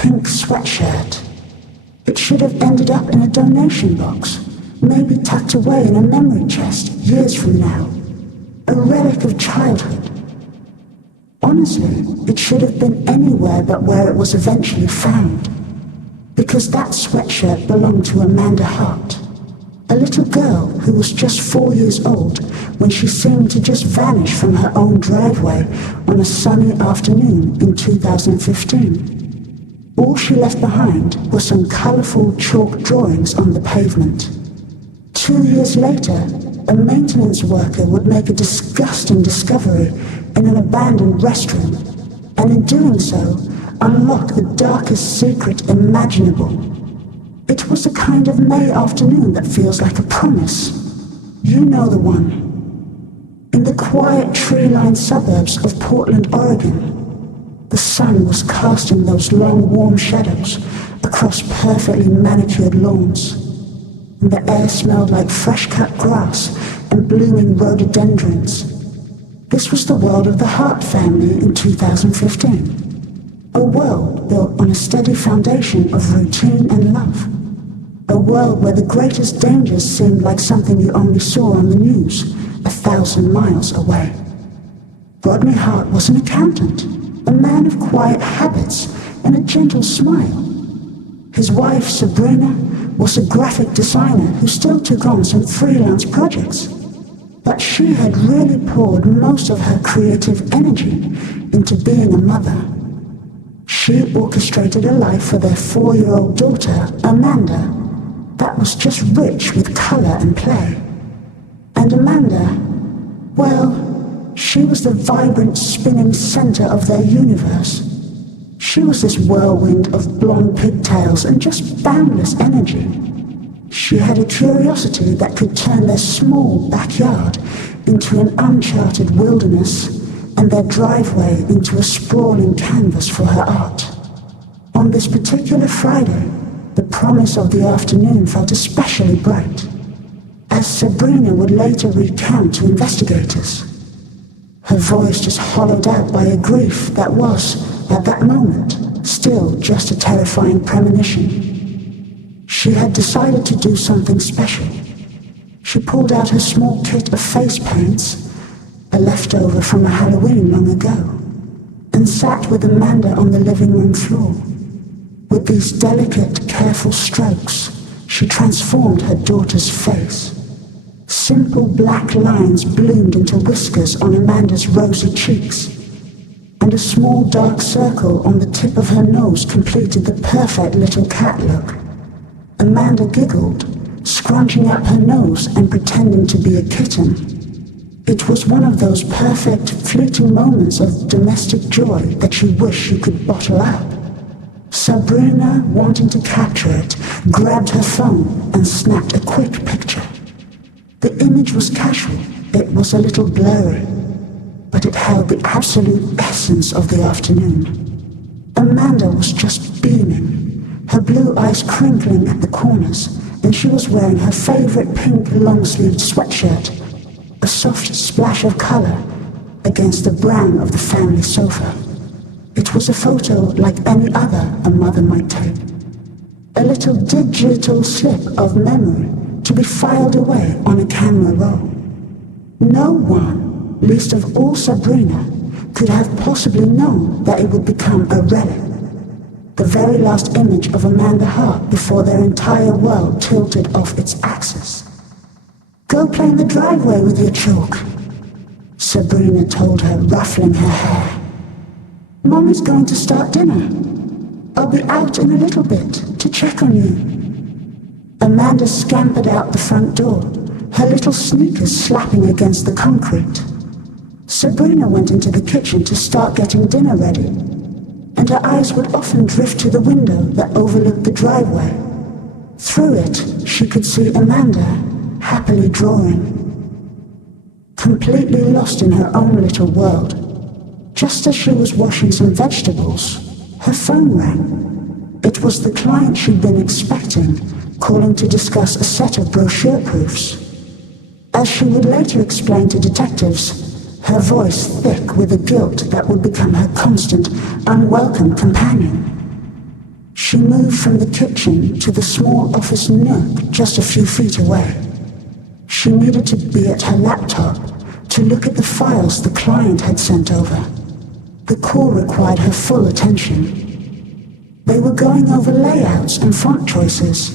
pink sweatshirt. It should have ended up in a donation box, maybe tucked away in a memory chest years from now. A relic of childhood. Honestly, it should have been anywhere but where it was eventually found. Because that sweatshirt belonged to Amanda Hart, a little girl who was just 4 years old when she seemed to just vanish from her own driveway on a sunny afternoon in 2015. All she left behind were some colourful chalk drawings on the pavement. 2 years later, a maintenance worker would make a disgusting discovery in an abandoned restroom, and in doing so, unlock the darkest secret imaginable. It was a kind of May afternoon that feels like a promise. You know the one. In the quiet tree-lined suburbs of Portland, Oregon, the sun was casting those long, warm shadows across perfectly manicured lawns, and the air smelled like fresh-cut grass and blooming rhododendrons. This was the world of the Hart family in 2015. A world built on a steady foundation of routine and love. A world where the greatest dangers seemed like something you only saw on the news 1,000 miles away. Rodney Hart was an accountant, a man of quiet habits and a gentle smile. His wife, Sabrina, was a graphic designer who still took on some freelance projects. But she had really poured most of her creative energy into being a mother. She orchestrated a life for their 4-year-old daughter, Amanda, that was just rich with color and play. And Amanda, well, she was the vibrant spinning center of their universe. She was this whirlwind of blonde pigtails and just boundless energy. She had a curiosity that could turn their small backyard into an uncharted wilderness and their driveway into a sprawling canvas for her art. On this particular Friday, the promise of the afternoon felt especially bright, as Sabrina would later recount to investigators. Her voice just hollowed out by a grief that was, at that moment, still just a terrifying premonition. She had decided to do something special. She pulled out her small kit of face paints, a leftover from a Halloween long ago, and sat with Amanda on the living room floor. With these delicate, careful strokes, she transformed her daughter's face. Simple black lines bloomed into whiskers on Amanda's rosy cheeks, and a small dark circle on the tip of her nose completed the perfect little cat look. Amanda giggled, scrunching up her nose and pretending to be a kitten. It was one of those perfect, fleeting moments of domestic joy that you wish you could bottle up. Sabrina, wanting to capture it, grabbed her phone and snapped a quick picture. The image was casual, it was a little blurry, but it held the absolute essence of the afternoon. Amanda was just beaming, her blue eyes crinkling at the corners, and she was wearing her favorite pink long-sleeved sweatshirt, a soft splash of color against the brown of the family sofa. It was a photo like any other a mother might take. A little digital slip of memory to be filed away on a camera roll. No one, least of all Sabrina, could have possibly known that it would become a relic. The very last image of Amanda Hart before their entire world tilted off its axis. "Go play in the driveway with your chalk," Sabrina told her, ruffling her hair. "Mommy's going to start dinner. I'll be out in a little bit to check on you." Amanda scampered out the front door, her little sneakers slapping against the concrete. Sabrina went into the kitchen to start getting dinner ready, and her eyes would often drift to the window that overlooked the driveway. Through it, she could see Amanda happily drawing. Completely lost in her own little world. Just as she was washing some vegetables, her phone rang. It was the client she'd been expecting, calling to discuss a set of brochure proofs. As she would later explain to detectives, her voice thick with a guilt that would become her constant, unwelcome companion. She moved from the kitchen to the small office nook just a few feet away. She needed to be at her laptop to look at the files the client had sent over. The call required her full attention. They were going over layouts and font choices,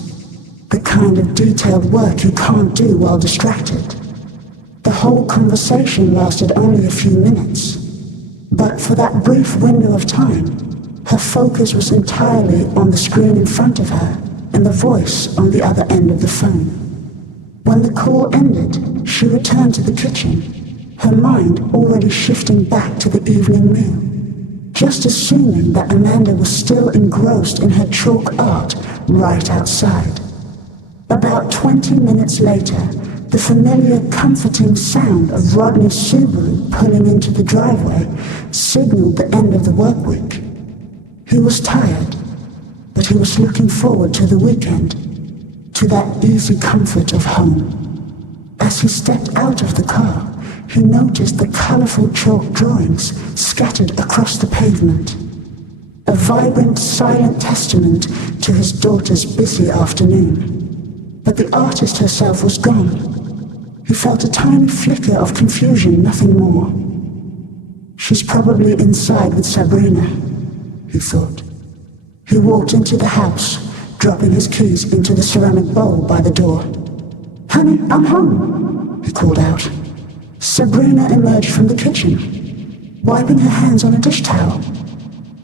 the kind of detailed work you can't do while distracted. The whole conversation lasted only a few minutes, but for that brief window of time, her focus was entirely on the screen in front of her and the voice on the other end of the phone. When the call ended, she returned to the kitchen, her mind already shifting back to the evening meal, just assuming that Amanda was still engrossed in her chalk art right outside. About 20 minutes later, the familiar, comforting sound of Rodney's Subaru pulling into the driveway signaled the end of the work week. He was tired, but he was looking forward to the weekend, to that easy comfort of home. As he stepped out of the car, he noticed the colorful chalk drawings scattered across the pavement, a vibrant, silent testament to his daughter's busy afternoon. But the artist herself was gone. He felt a tiny flicker of confusion, nothing more. She's probably inside with Sabrina, he thought. He walked into the house, dropping his keys into the ceramic bowl by the door. "Honey, I'm home," he called out. Sabrina emerged from the kitchen, wiping her hands on a dish towel.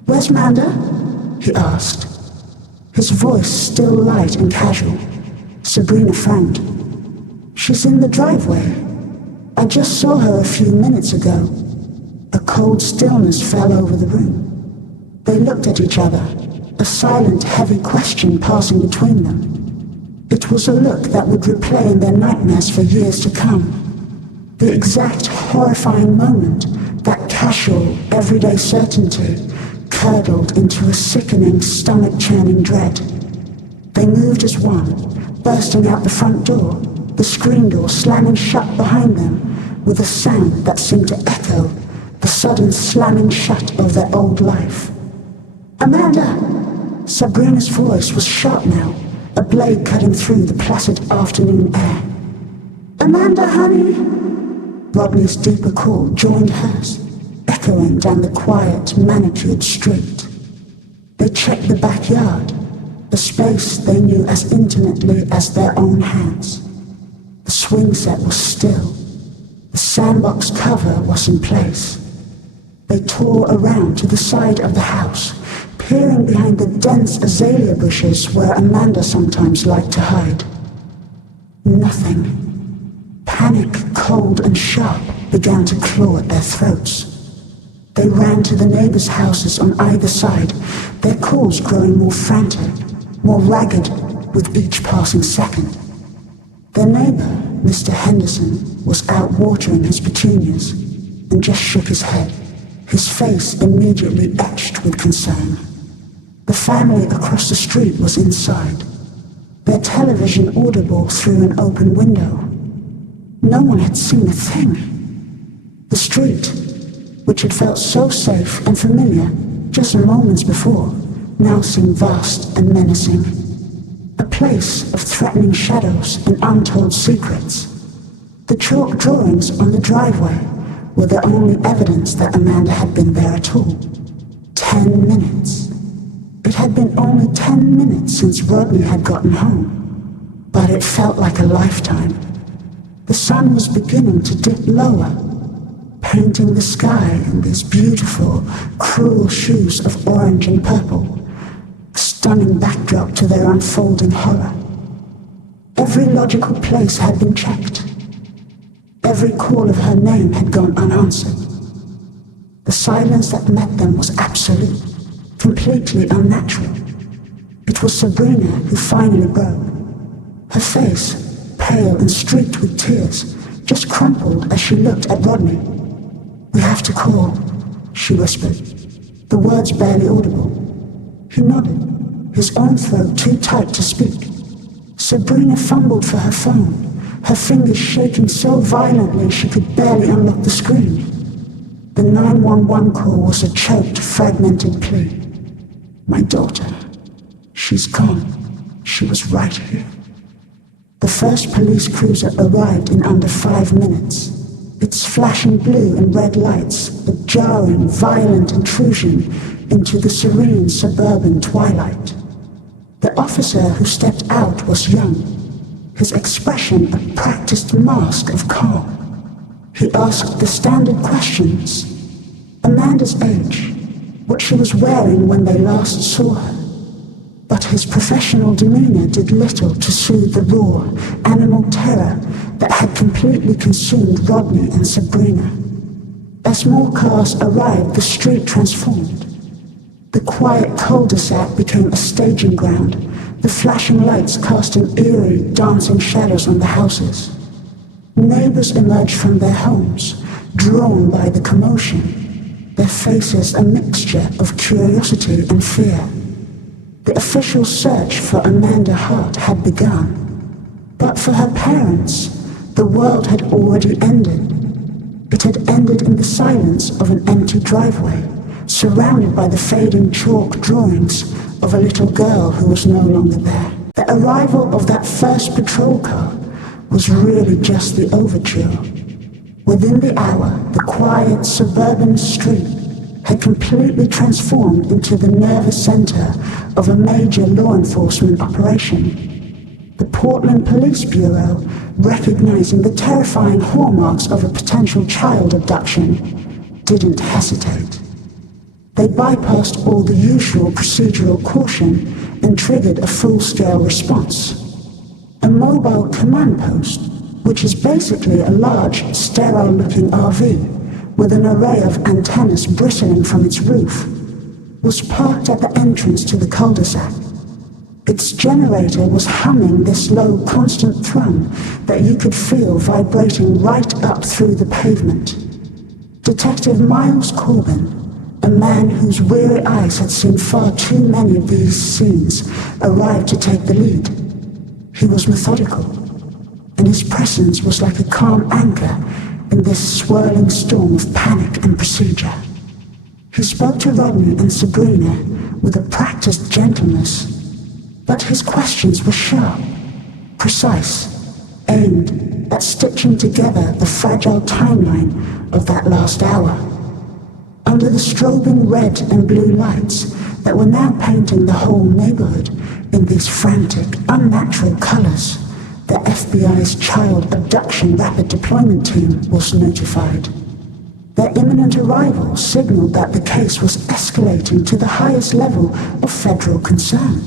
"Where's Amanda?" he asked, his voice still light and casual. Sabrina frowned. "She's in the driveway. I just saw her a few minutes ago." A cold stillness fell over the room. They looked at each other, a silent, heavy question passing between them. It was a look that would replay in their nightmares for years to come. The exact horrifying moment that casual, everyday certainty curdled into a sickening, stomach-churning dread. They moved as one, bursting out the front door, the screen door slamming shut behind them with a sound that seemed to echo the sudden slamming shut of their old life. "Amanda!" Sabrina's voice was sharp now, a blade cutting through the placid afternoon air. "Amanda, honey!" Rodney's deeper call joined hers, echoing down the quiet, manicured street. They checked the backyard, a space they knew as intimately as their own hands. The swing set was still. The sandbox cover was in place. They tore around to the side of the house, peering behind the dense azalea bushes where Amanda sometimes liked to hide. Nothing. Panic, cold and sharp, began to claw at their throats. They ran to the neighbors' houses on either side, their calls growing more frantic, more ragged with each passing second. Their neighbor, Mr. Henderson, was out watering his petunias and just shook his head, his face immediately etched with concern. The family across the street was inside, their television audible through an open window. No one had seen a thing. The street, which had felt so safe and familiar just moments before, now seemed vast and menacing. A place of threatening shadows and untold secrets. The chalk drawings on the driveway were the only evidence that Amanda had been there at all. 10 minutes. It had been only 10 minutes since Rodney had gotten home, but it felt like a lifetime. The sun was beginning to dip lower, painting the sky in these beautiful, cruel hues of orange and purple, a stunning backdrop to their unfolding horror. Every logical place had been checked. Every call of her name had gone unanswered. The silence that met them was absolute, completely unnatural. It was Sabrina who finally broke. Her face, pale and streaked with tears, just crumpled as she looked at Rodney. "We have to call," she whispered, the words barely audible. He nodded, his own throat too tight to speak. Sabrina fumbled for her phone, her fingers shaking so violently she could barely unlock the screen. The 911 call was a choked, fragmented plea. "My daughter. She's gone. She was right here. The first police cruiser arrived in under 5 minutes. Its flashing blue and red lights, a jarring, violent intrusion into the serene suburban twilight. The officer who stepped out was young, his expression a practiced mask of calm. He asked the standard questions: Amanda's age, what she was wearing when they last saw her. But his professional demeanor did little to soothe the raw, animal terror that had completely consumed Rodney and Sabrina. As more cars arrived, the street transformed. The quiet cul-de-sac became a staging ground, the flashing lights casting eerie, dancing shadows on the houses. Neighbors emerged from their homes, drawn by the commotion, their faces a mixture of curiosity and fear. The official search for Amanda Hart had begun, but for her parents, the world had already ended. It had ended in the silence of an empty driveway, surrounded by the fading chalk drawings of a little girl who was no longer there. The arrival of that first patrol car was really just the overture. Within the hour, the quiet suburban street had completely transformed into the nervous center of a major law enforcement operation. The Portland Police Bureau, recognizing the terrifying hallmarks of a potential child abduction, didn't hesitate. They bypassed all the usual procedural caution and triggered a full-scale response. A mobile command post, which is basically a large, sterile-looking RV with an array of antennas bristling from its roof, was parked at the entrance to the cul-de-sac. Its generator was humming this low, constant thrum that you could feel vibrating right up through the pavement. Detective Miles Corbin, a man whose weary eyes had seen far too many of these scenes, arrived to take the lead. He was methodical, and his presence was like a calm anchor in this swirling storm of panic and procedure. He spoke to Rodney and Sabrina with a practiced gentleness, but his questions were sharp, precise, aimed at stitching together the fragile timeline of that last hour. Under the strobing red and blue lights that were now painting the whole neighborhood in these frantic, unnatural colors, the FBI's Child Abduction Rapid Deployment Team was notified. Their imminent arrival signaled that the case was escalating to the highest level of federal concern.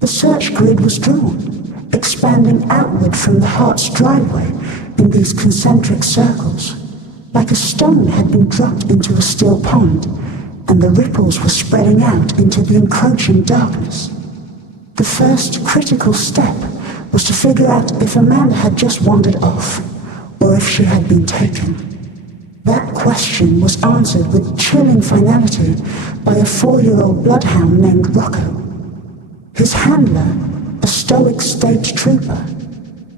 The search grid was drawn, expanding outward from the Hart's driveway in these concentric circles, like a stone had been dropped into a still pond, and the ripples were spreading out into the encroaching darkness. The first critical step was to figure out if Amanda had just wandered off, or if she had been taken. That question was answered with chilling finality by a 4-year-old bloodhound named Rocco. His handler, a stoic state trooper,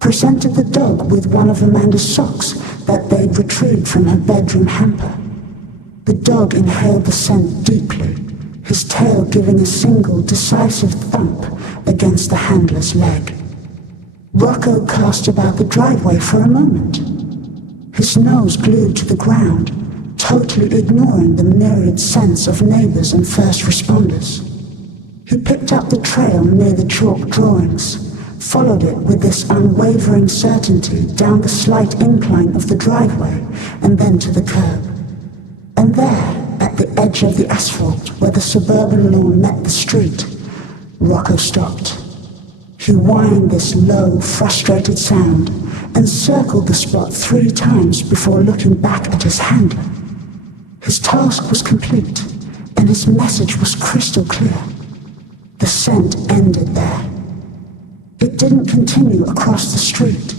presented the dog with one of Amanda's socks that they'd retrieved from her bedroom hamper. The dog inhaled the scent deeply, his tail giving a single decisive thump against the handler's leg. Rocco cast about the driveway for a moment, his nose glued to the ground, totally ignoring the myriad scents of neighbors and first responders. He picked up the trail near the chalk drawings, followed it with this unwavering certainty down the slight incline of the driveway and then to the curb. And there, at the edge of the asphalt where the suburban lawn met the street, Rocco stopped. He whined this low, frustrated sound and circled the spot 3 times before looking back at his handler. His task was complete, and his message was crystal clear. The scent ended there. It didn't continue across the street.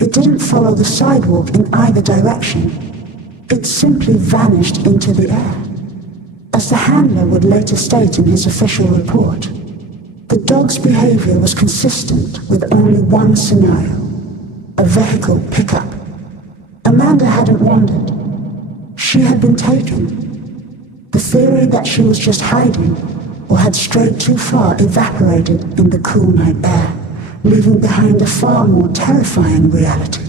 It didn't follow the sidewalk in either direction. It simply vanished into the air. As the handler would later state in his official report, the dog's behavior was consistent with only one scenario: a vehicle pickup. Amanda hadn't wandered. She had been taken. The theory that she was just hiding or had strayed too far evaporated in the cool night air, leaving behind a far more terrifying reality.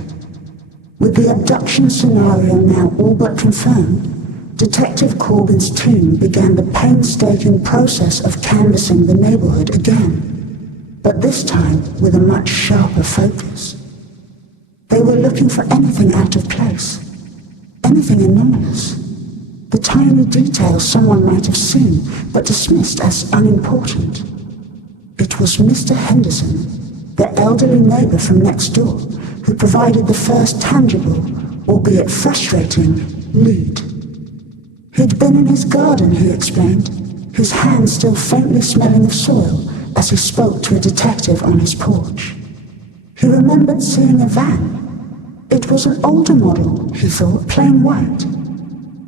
With the abduction scenario now all but confirmed, Detective Corbin's team began the painstaking process of canvassing the neighborhood again, but this time with a much sharper focus. They were looking for anything out of place, anything anomalous, the tiny details someone might have seen but dismissed as unimportant. It was Mr. Henderson, the elderly neighbor from next door, who provided the first tangible, albeit frustrating, lead. He'd been in his garden, he explained, his hands still faintly smelling of soil as he spoke to a detective on his porch. He remembered seeing a van. It was an older model, he thought, plain white.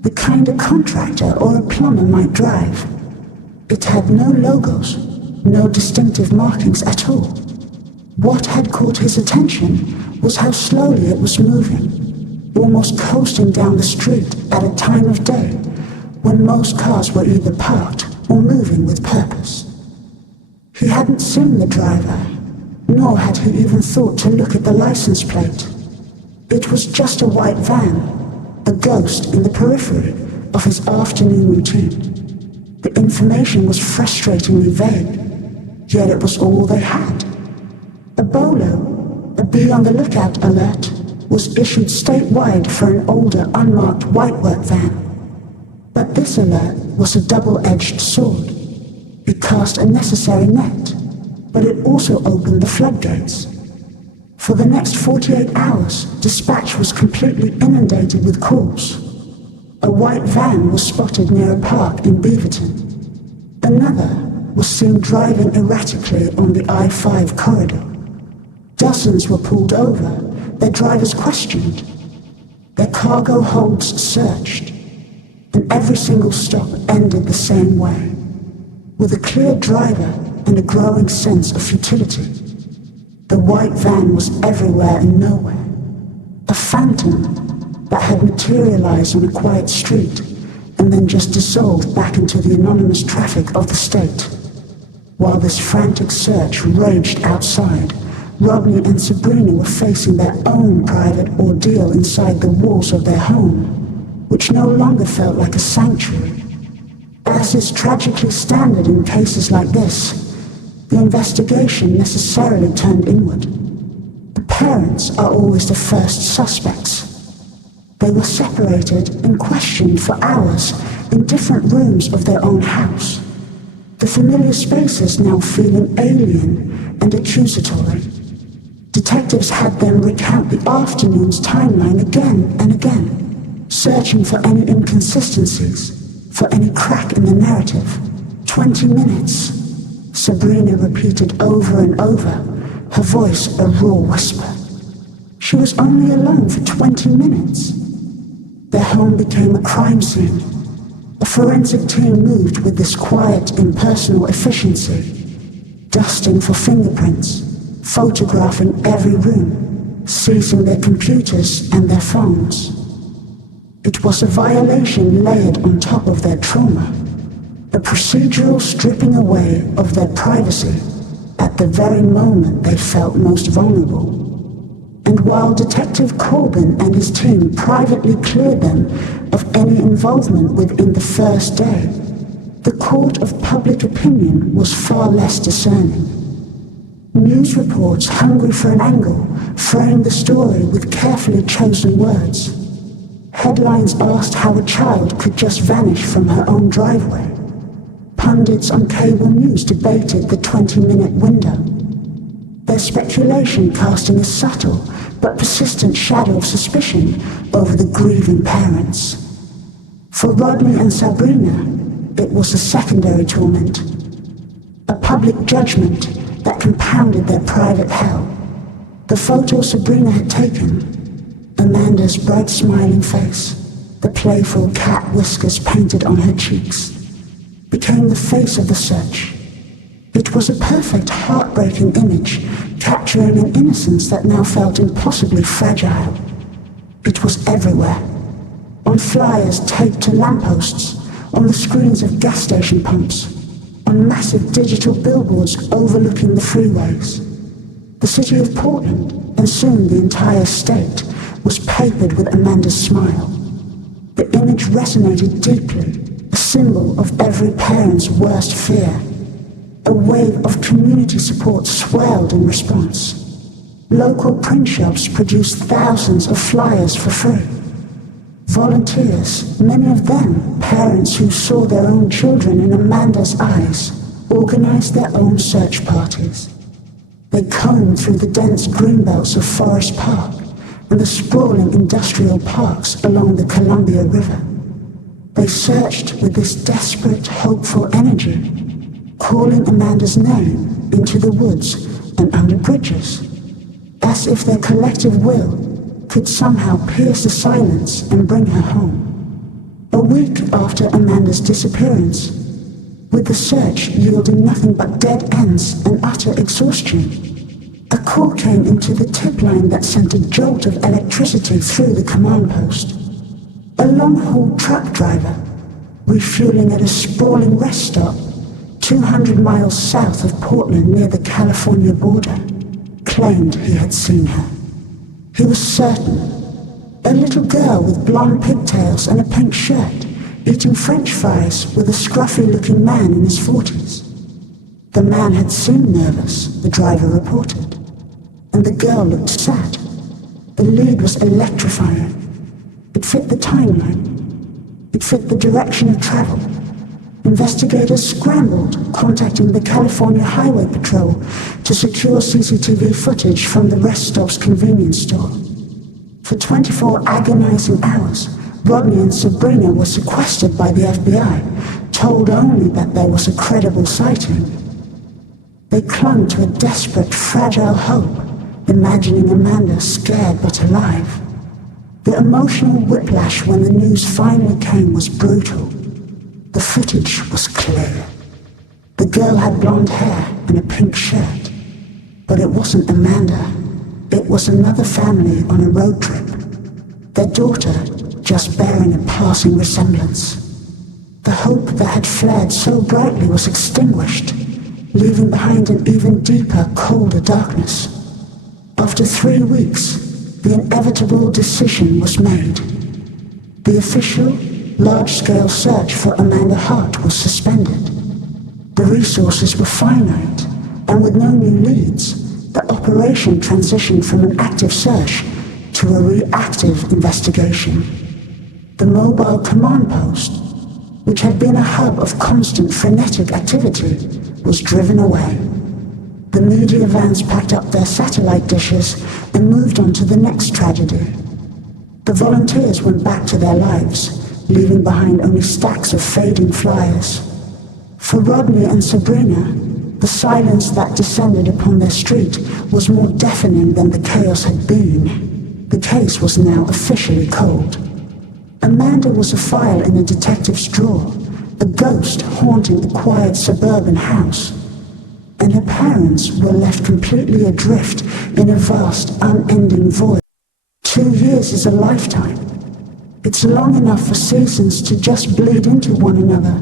The kind a contractor or a plumber might drive. It had no logos, no distinctive markings at all. What had caught his attention was how slowly it was moving, almost coasting down the street at a time of day when most cars were either parked or moving with purpose. He hadn't seen the driver, nor had he even thought to look at the license plate. It was just a white van, a ghost in the periphery of his afternoon routine. The information was frustratingly vague, yet it was all they had. A BOLO, a be on the lookout alert, was issued statewide for an older unmarked white work van. But this alert was a double-edged sword. It cast a necessary net, but it also opened the floodgates. For the next 48 hours, dispatch was completely inundated with calls. A white van was spotted near a park in Beaverton. Another was seen driving erratically on the I-5 corridor. Dozens were pulled over, their drivers questioned, their cargo holds searched, and every single stop ended the same way, with a clear driver and a growing sense of futility. The white van was everywhere and nowhere, a phantom that had materialized on a quiet street and then just dissolved back into the anonymous traffic of the state. While this frantic search raged outside, Rodney and Sabrina were facing their own private ordeal inside the walls of their home, which no longer felt like a sanctuary. As is tragically standard in cases like this, the investigation necessarily turned inward. The parents are always the first suspects. They were separated and questioned for hours in different rooms of their own house, the familiar spaces now feeling alien and accusatory. Detectives had them recount the afternoon's timeline again and again, searching for any inconsistencies, for any crack in the narrative. 20 minutes, Sabrina repeated over and over, her voice a raw whisper. She was only alone for 20 minutes. Their home became a crime scene. A forensic team moved with this quiet, impersonal efficiency, dusting for fingerprints, photographing every room, seizing their computers and their phones. It was a violation layered on top of their trauma, a procedural stripping away of their privacy at the very moment they felt most vulnerable. And while Detective Corbin and his team privately cleared them of any involvement within the first day, the court of public opinion was far less discerning. News reports hungry for an angle framed the story with carefully chosen words. Headlines asked how a child could just vanish from her own driveway. Pundits on cable news debated the 20-minute window, their speculation casting a subtle but persistent shadow of suspicion over the grieving parents. For Rodney and Sabrina, it was a secondary torment, a public judgment that compounded their private hell. The photo Sabrina had taken, Amanda's bright smiling face, the playful cat whiskers painted on her cheeks, became the face of the search. It was a perfect, heartbreaking image, capturing an innocence that now felt impossibly fragile. It was everywhere, on flyers taped to lampposts, on the screens of gas station pumps, on massive digital billboards overlooking the freeways. The city of Portland, and soon the entire state, was papered with Amanda's smile. The image resonated deeply, a symbol of every parent's worst fear. A wave of community support swelled in response. Local print shops produced thousands of flyers for free. Volunteers, many of them parents who saw their own children in Amanda's eyes, organized their own search parties. They combed through the dense greenbelts of Forest Park and the sprawling industrial parks along the Columbia River. They searched with this desperate, hopeful energy, calling Amanda's name into the woods and under bridges, as if their collective will could somehow pierce the silence and bring her home. A week after Amanda's disappearance, with the search yielding nothing but dead ends and utter exhaustion, a call came into the tip line that sent a jolt of electricity through the command post. A long-haul truck driver, refueling at a sprawling rest stop 200 miles south of Portland near the California border, claimed he had seen her. He was certain. A little girl with blonde pigtails and a pink shirt, eating French fries with a scruffy-looking man in his 40s. The man had seemed nervous, the driver reported, and the girl looked sad. The lead was electrifying. It fit the timeline. It fit the direction of travel. Investigators scrambled, contacting the California Highway Patrol to secure CCTV footage from the rest stop's convenience store. For 24 agonizing hours, Rodney and Sabrina were sequestered by the FBI, told only that there was a credible sighting. They clung to a desperate, fragile hope, imagining Amanda scared but alive. The emotional whiplash when the news finally came was brutal. The footage was clear. The girl had blonde hair and a pink shirt. But it wasn't Amanda. It was another family on a road trip. Their daughter just bearing a passing resemblance. The hope that had flared so brightly was extinguished, leaving behind an even deeper, colder darkness. After 3 weeks, the inevitable decision was made. The official, large-scale search for Amanda Hart was suspended. The resources were finite, and with no new leads, the operation transitioned from an active search to a reactive investigation. The mobile command post, which had been a hub of constant frenetic activity, was driven away. The media vans packed up their satellite dishes and moved on to the next tragedy. The volunteers went back to their lives, leaving behind only stacks of fading flyers. For Rodney and Sabrina, the silence that descended upon their street was more deafening than the chaos had been. The case was now officially cold. Amanda was a file in a detective's drawer, a ghost haunting a quiet suburban house, and her parents were left completely adrift in a vast, unending void. 2 years is a lifetime. It's long enough for seasons to just bleed into one another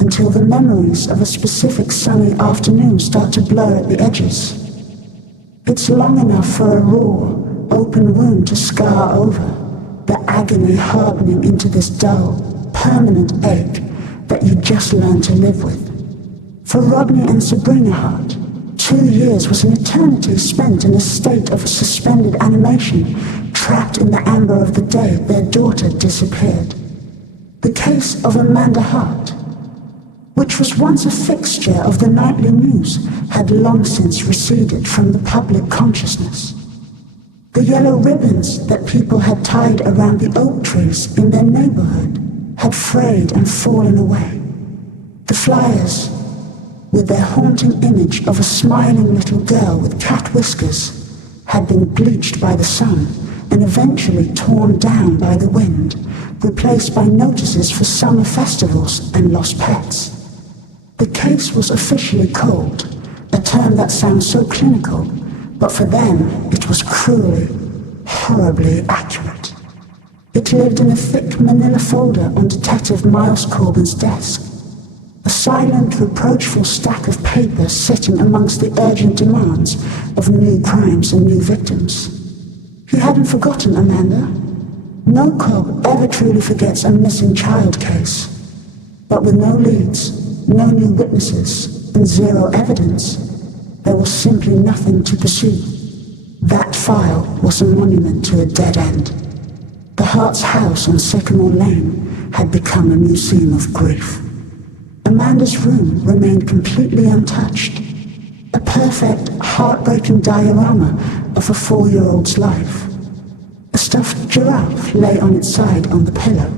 until the memories of a specific sunny afternoon start to blur at the edges. It's long enough for a raw, open wound to scar over, the agony hardening into this dull, permanent ache that you just learn to live with. For Rodney and Sabrina Hart, 2 years was an eternity spent in a state of suspended animation, trapped in the amber of the day their daughter disappeared. The case of Amanda Hart, which was once a fixture of the nightly news, had long since receded from the public consciousness. The yellow ribbons that people had tied around the oak trees in their neighborhood had frayed and fallen away. The flyers, with their haunting image of a smiling little girl with cat whiskers, had been bleached by the sun and eventually torn down by the wind, replaced by notices for summer festivals and lost pets. The case was officially cold, a term that sounds so clinical, but for them it was cruelly, horribly accurate. It lived in a thick manila folder on Detective Miles Corbin's desk. a silent, reproachful stack of paper sitting amongst the urgent demands of new crimes and new victims. He hadn't forgotten Amanda. No cop ever truly forgets a missing child case. But with no leads, no new witnesses, and zero evidence, there was simply nothing to pursue. That file was a monument to a dead end. The Hart's house on Sycamore Lane had become a museum of grief. Amanda's room remained completely untouched, a perfect, heartbreaking diorama of a 4-year-old's life. A stuffed giraffe lay on its side on the pillow,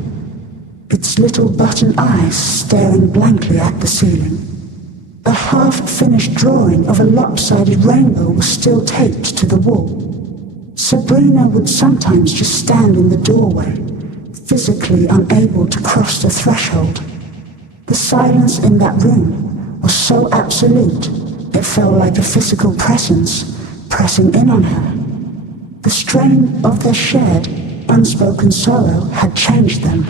its little button eyes staring blankly at the ceiling. A half-finished drawing of a lopsided rainbow was still taped to the wall. Sabrina would sometimes just stand in the doorway, physically unable to cross the threshold. The silence in that room was so absolute, it felt like a physical presence pressing in on her. The strain of their shared, unspoken sorrow had changed them.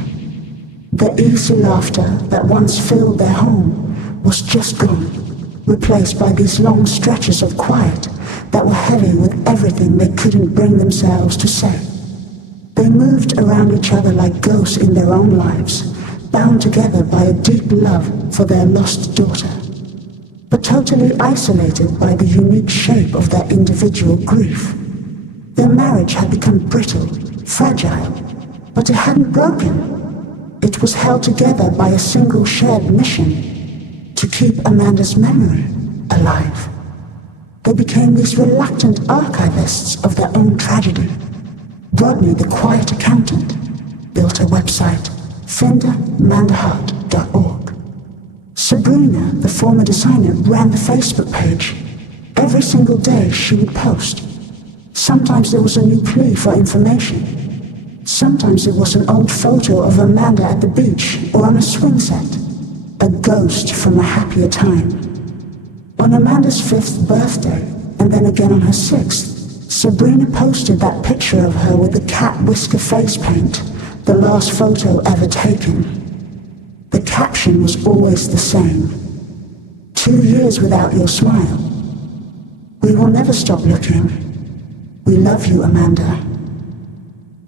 The easy laughter that once filled their home was just gone, replaced by these long stretches of quiet that were heavy with everything they couldn't bring themselves to say. They moved around each other like ghosts in their own lives, bound together by a deep love for their lost daughter, but totally isolated by the unique shape of their individual grief. Their marriage had become brittle, fragile, but it hadn't broken. It was held together by a single shared mission: to keep Amanda's memory alive. They became these reluctant archivists of their own tragedy. Rodney, the quiet accountant, built a website, FinderAmandaHart.org. Sabrina, the former designer, ran the Facebook page. Every single day she would post. Sometimes there was a new plea for information. Sometimes it was an old photo of Amanda at the beach or on a swing set, a ghost from a happier time. On Amanda's 5th birthday, and then again on her 6th, Sabrina posted that picture of her with the cat whisker face paint, the last photo ever taken. The caption was always the same: 2 years without your smile. We will never stop looking. We love you, Amanda.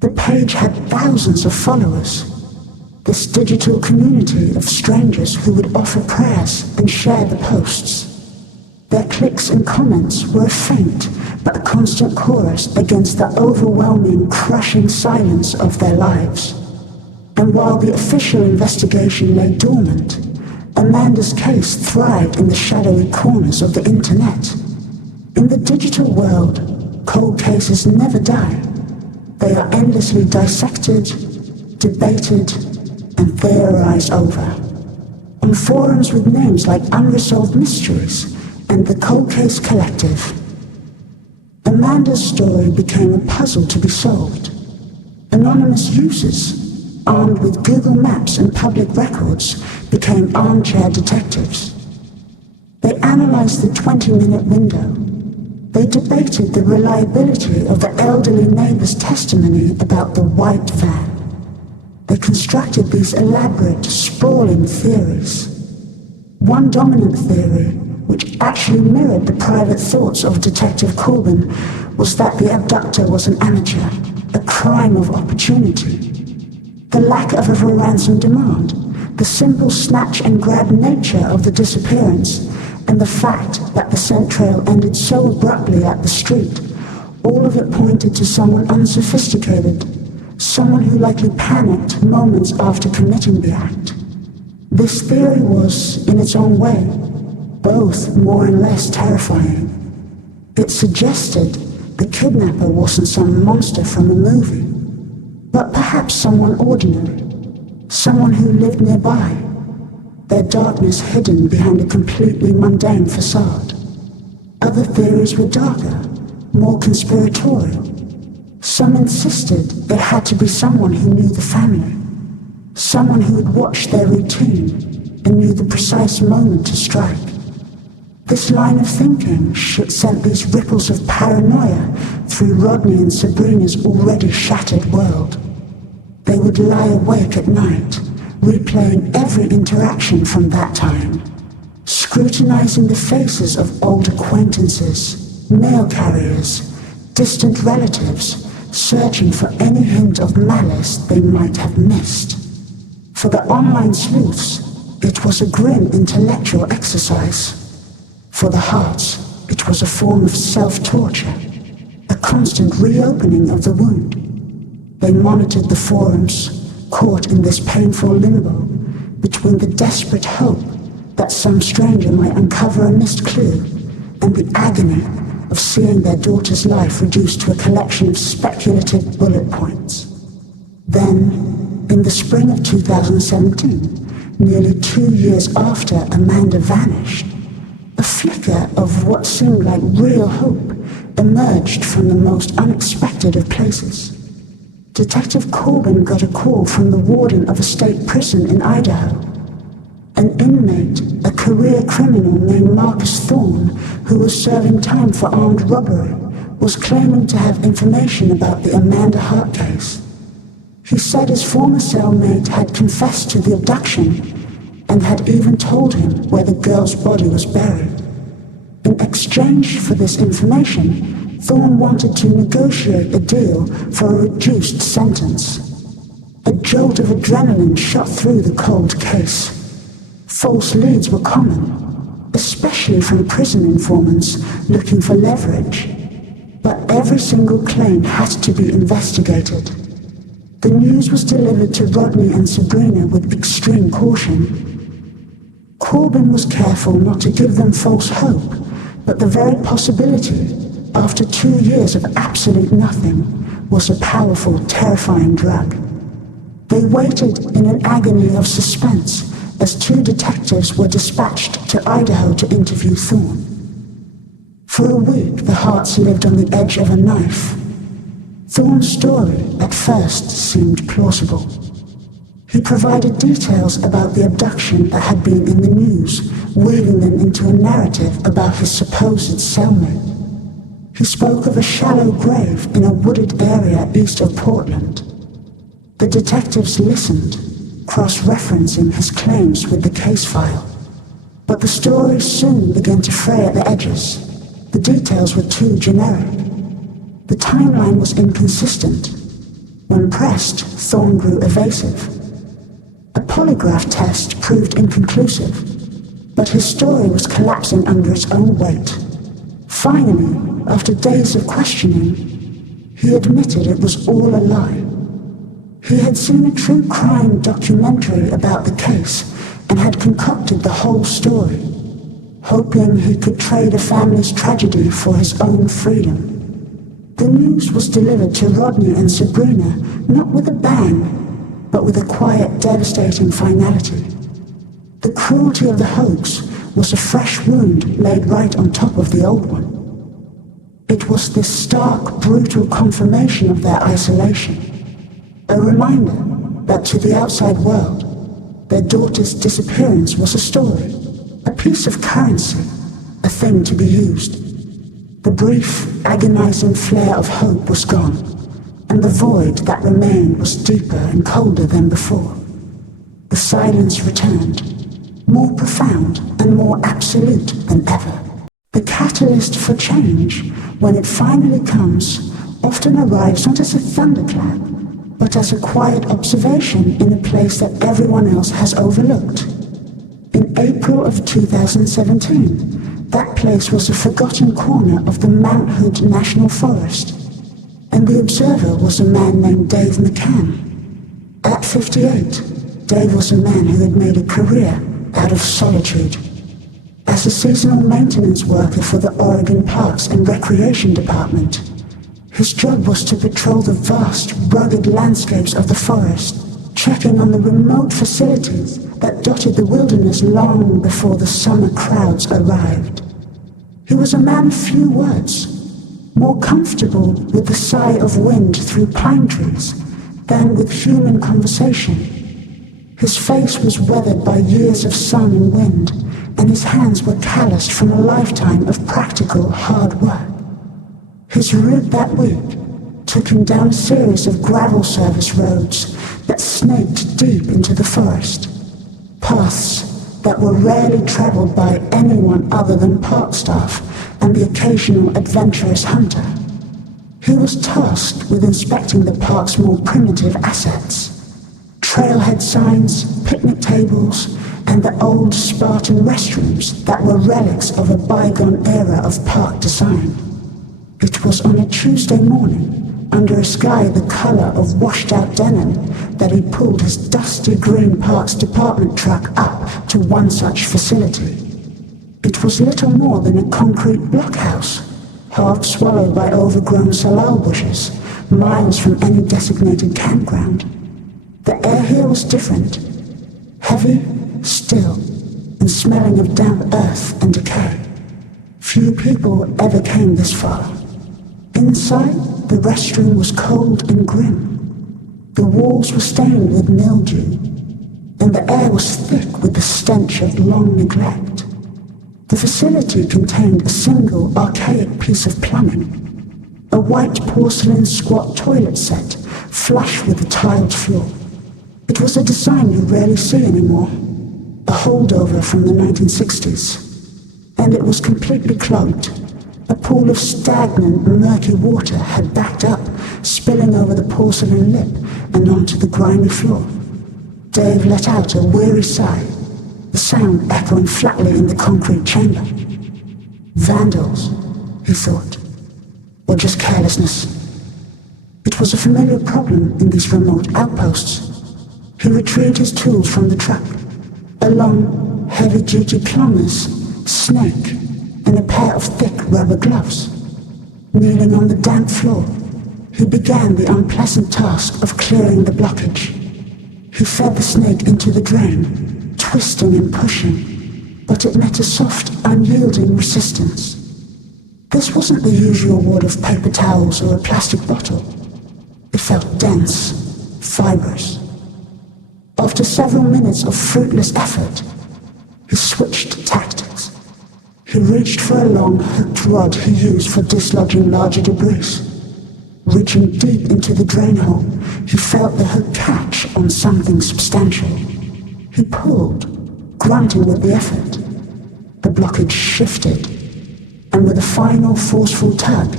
The page had thousands of followers. This digital community of strangers who would offer prayers and share the posts. Their clicks and comments were a faint but a constant chorus against the overwhelming, crushing silence of their lives. And while the official investigation lay dormant, Amanda's case thrived in the shadowy corners of the internet. In the digital world, cold cases never die. They are endlessly dissected, debated, and theorized over. On forums with names like Unresolved Mysteries and the Cold Case Collective, Amanda's story became a puzzle to be solved. Anonymous users, armed with Google Maps and public records, became armchair detectives. They analyzed the 20-minute window. They debated the reliability of the elderly neighbor's testimony about the white van. They constructed these elaborate, sprawling theories. One dominant theory, which actually mirrored the private thoughts of Detective Corbin, was that the abductor was an amateur, a crime of opportunity. The lack of a ransom demand, the simple snatch and grab nature of the disappearance, and the fact that the scent trail ended so abruptly at the street, all of it pointed to someone unsophisticated, someone who likely panicked moments after committing the act. This theory was, in its own way, both more and less terrifying. It suggested the kidnapper wasn't some monster from a movie, but perhaps someone ordinary, someone who lived nearby, their darkness hidden behind a completely mundane facade. Other theories were darker, more conspiratorial. Some insisted it had to be someone who knew the family, someone who had watched their routine and knew the precise moment to strike. This line of thinking sent these ripples of paranoia through Rodney and Sabrina's already shattered world. They would lie awake at night, replaying every interaction from that time, scrutinizing the faces of old acquaintances, mail carriers, distant relatives, searching for any hint of malice they might have missed. For the online sleuths, it was a grim intellectual exercise. For the Harts, it was a form of self-torture, a constant reopening of the wound. They monitored the forums, caught in this painful limbo between the desperate hope that some stranger might uncover a missed clue and the agony of seeing their daughter's life reduced to a collection of speculative bullet points. Then, in the spring of 2017, nearly 2 years after Amanda vanished, a flicker of what seemed like real hope emerged from the most unexpected of places. Detective Corbin got a call from the warden of a state prison in Idaho. An inmate, a career criminal named Marcus Thorne, who was serving time for armed robbery, was claiming to have information about the Amanda Hart case. He said his former cellmate had confessed to the abduction and had even told him where the girl's body was buried. In exchange for this information, Thorne wanted to negotiate a deal for a reduced sentence. A jolt of adrenaline shot through the cold case. False leads were common, especially from prison informants looking for leverage. But every single claim had to be investigated. The news was delivered to Rodney and Sabrina with extreme caution. Corbin was careful not to give them false hope, but the very possibility, after 2 years of absolute nothing, was a powerful, terrifying drug. They waited in an agony of suspense as 2 detectives were dispatched to Idaho to interview Thorne. For a week, the Harts lived on the edge of a knife. Thorne's story at first seemed plausible. He provided details about the abduction that had been in the news, weaving them into a narrative about his supposed cellmate. He spoke of a shallow grave in a wooded area east of Portland. The detectives listened, cross-referencing his claims with the case file. But the story soon began to fray at the edges. The details were too generic. The timeline was inconsistent. When pressed, Thorne grew evasive. A polygraph test proved inconclusive, but his story was collapsing under its own weight. Finally, after days of questioning, he admitted it was all a lie. He had seen a true crime documentary about the case and had concocted the whole story, hoping he could trade a family's tragedy for his own freedom. The news was delivered to Rodney and Sabrina not with a bang, but with a quiet, devastating finality. The cruelty of the hoax was a fresh wound laid right on top of the old one. It was this stark, brutal confirmation of their isolation, a reminder that to the outside world, their daughter's disappearance was a story, a piece of currency, a thing to be used. The brief, agonizing flare of hope was gone, and the void that remained was deeper and colder than before. The silence returned, more profound and more absolute than ever. The catalyst for change, when it finally comes, often arrives not as a thunderclap, but as a quiet observation in a place that everyone else has overlooked. In April of 2017, that place was a forgotten corner of the Mount Hood National Forest, and the observer was a man named Dave McCann. At 58, Dave was a man who had made a career out of solitude. As a seasonal maintenance worker for the Oregon Parks and Recreation Department, his job was to patrol the vast, rugged landscapes of the forest, checking on the remote facilities that dotted the wilderness long before the summer crowds arrived. He was a man of few words, more comfortable with the sigh of wind through pine trees than with human conversation. His face was weathered by years of sun and wind, and his hands were calloused from a lifetime of practical hard work. His route that week took him down a series of gravel service roads that snaked deep into the forest. Paths that were rarely traveled by anyone other than park staff and the occasional adventurous hunter. He was tasked with inspecting the park's more primitive assets. Trailhead signs, picnic tables, and the old Spartan restrooms that were relics of a bygone era of park design. It was on a Tuesday morning, under a sky the color of washed-out denim, that he pulled his dusty green parts department truck up to one such facility. It was little more than a concrete blockhouse, half swallowed by overgrown salal bushes, miles from any designated campground. The air here was different, heavy, still, and smelling of damp earth and decay. Few people ever came this far. Inside, the restroom was cold and grim. The walls were stained with mildew, and the air was thick with the stench of long neglect. The facility contained a single archaic piece of plumbing, a white porcelain squat toilet set, flush with the tiled floor. It was a design you rarely see anymore, a holdover from the 1960s, and it was completely clogged. A pool of stagnant, murky water had backed up, spilling over the porcelain lip and onto the grimy floor. Dave let out a weary sigh, the sound echoing flatly in the concrete chamber. Vandals, he thought, or just carelessness. It was a familiar problem in these remote outposts. He retrieved his tools from the truck, a long, heavy-duty plumber's snake, and a pair of thick rubber gloves. Kneeling on the damp floor, he began the unpleasant task of clearing the blockage. He fed the snake into the drain, twisting and pushing, but it met a soft, unyielding resistance. This wasn't the usual wad of paper towels or a plastic bottle. It felt dense, fibrous. After several minutes of fruitless effort, he switched tactics. He reached for a long, hooked rod he used for dislodging larger debris. Reaching deep into the drain hole, he felt the hook catch on something substantial. He pulled, grunting with the effort. The blockage shifted, and with a final forceful tug,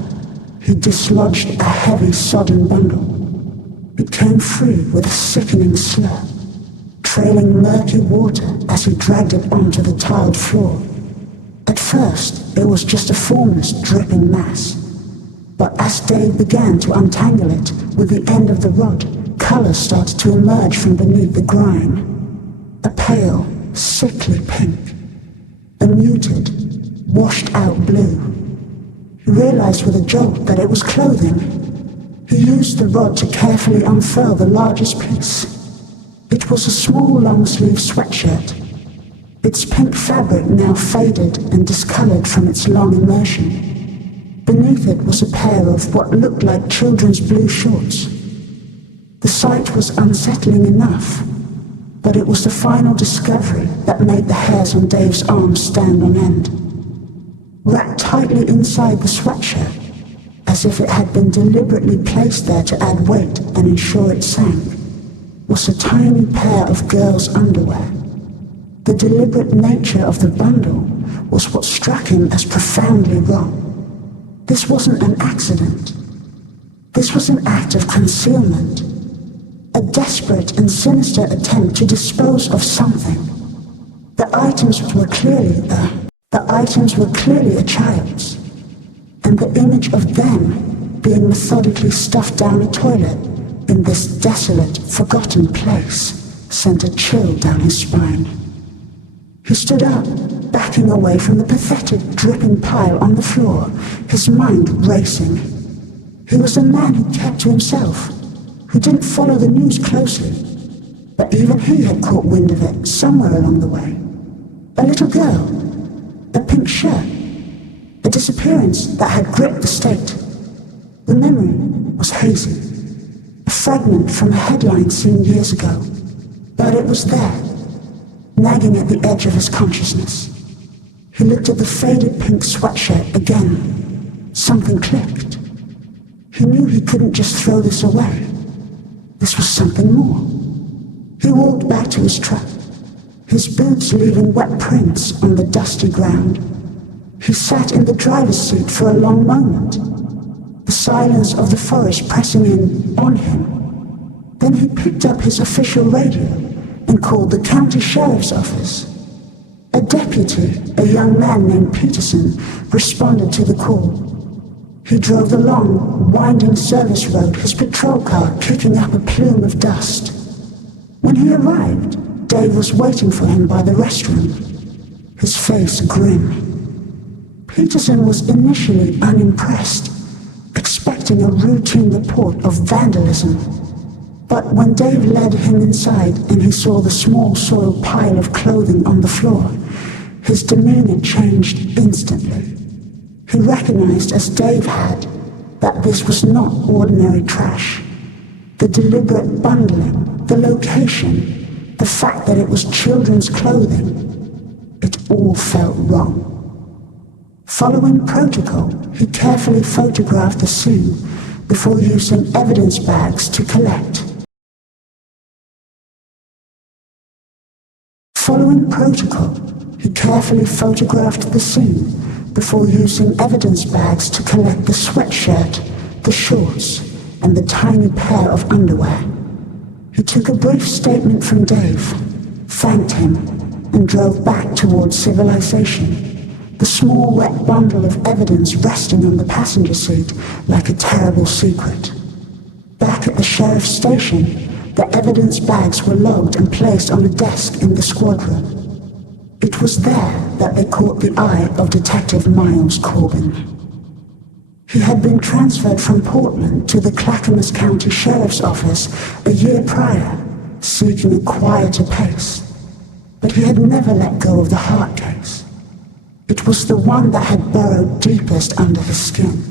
he dislodged a heavy, sodden bundle. It came free with a sickening slur, trailing murky water as he dragged it onto the tiled floor. At first, it was just a formless, dripping mass. But as Dave began to untangle it with the end of the rod, color started to emerge from beneath the grime. A pale, sickly pink. A muted, washed-out blue. He realized with a jolt that it was clothing. He used the rod to carefully unfurl the largest piece. It was a small long-sleeve sweatshirt. Its pink fabric now faded and discolored from its long immersion. Beneath it was a pair of what looked like children's blue shorts. The sight was unsettling enough, but it was the final discovery that made the hairs on Dave's arms stand on end. Wrapped tightly inside the sweatshirt, as if it had been deliberately placed there to add weight and ensure it sank, was a tiny pair of girls' underwear. The deliberate nature of the bundle was what struck him as profoundly wrong. This wasn't an accident. This was an act of concealment. A desperate and sinister attempt to dispose of something. The items were clearly a child's, and the image of them being methodically stuffed down a toilet in this desolate, forgotten place sent a chill down his spine. He stood up, backing away from the pathetic, dripping pile on the floor, his mind racing. He was a man who kept to himself, who didn't follow the news closely, but even he had caught wind of it somewhere along the way. A little girl, a pink shirt, a disappearance that had gripped the state. The memory was hazy, a fragment from a headline seen years ago, but it was there, nagging at the edge of his consciousness. He looked at the faded pink sweatshirt again. Something clicked. He knew he couldn't just throw this away. This was something more. He walked back to his truck, his boots leaving wet prints on the dusty ground. He sat in the driver's seat for a long moment, the silence of the forest pressing in on him. Then he picked up his official radio and called the county sheriff's office. A deputy, a young man named Peterson, responded to the call. He drove the long, winding service road, his patrol car kicking up a plume of dust. When he arrived, Dave was waiting for him by the restroom, his face grim. Peterson was initially unimpressed, expecting a routine report of vandalism. But when Dave led him inside and he saw the small soiled pile of clothing on the floor, his demeanor changed instantly. He recognized, as Dave had, that this was not ordinary trash. The deliberate bundling, the location, the fact that it was children's clothing, it all felt wrong. Following protocol, he carefully photographed the scene before using evidence bags to collect. Following protocol, he carefully photographed the scene before using evidence bags to collect the sweatshirt, the shorts, and the tiny pair of underwear. He took a brief statement from Dave, thanked him, and drove back towards civilization, the small wet bundle of evidence resting on the passenger seat like a terrible secret. Back at the sheriff's station, the evidence bags were logged and placed on a desk in the squad room. It was there that they caught the eye of Detective Miles Corbin. He had been transferred from Portland to the Clackamas County Sheriff's Office a year prior, seeking a quieter pace. But he had never let go of the Hart case. It was the one that had burrowed deepest under his skin.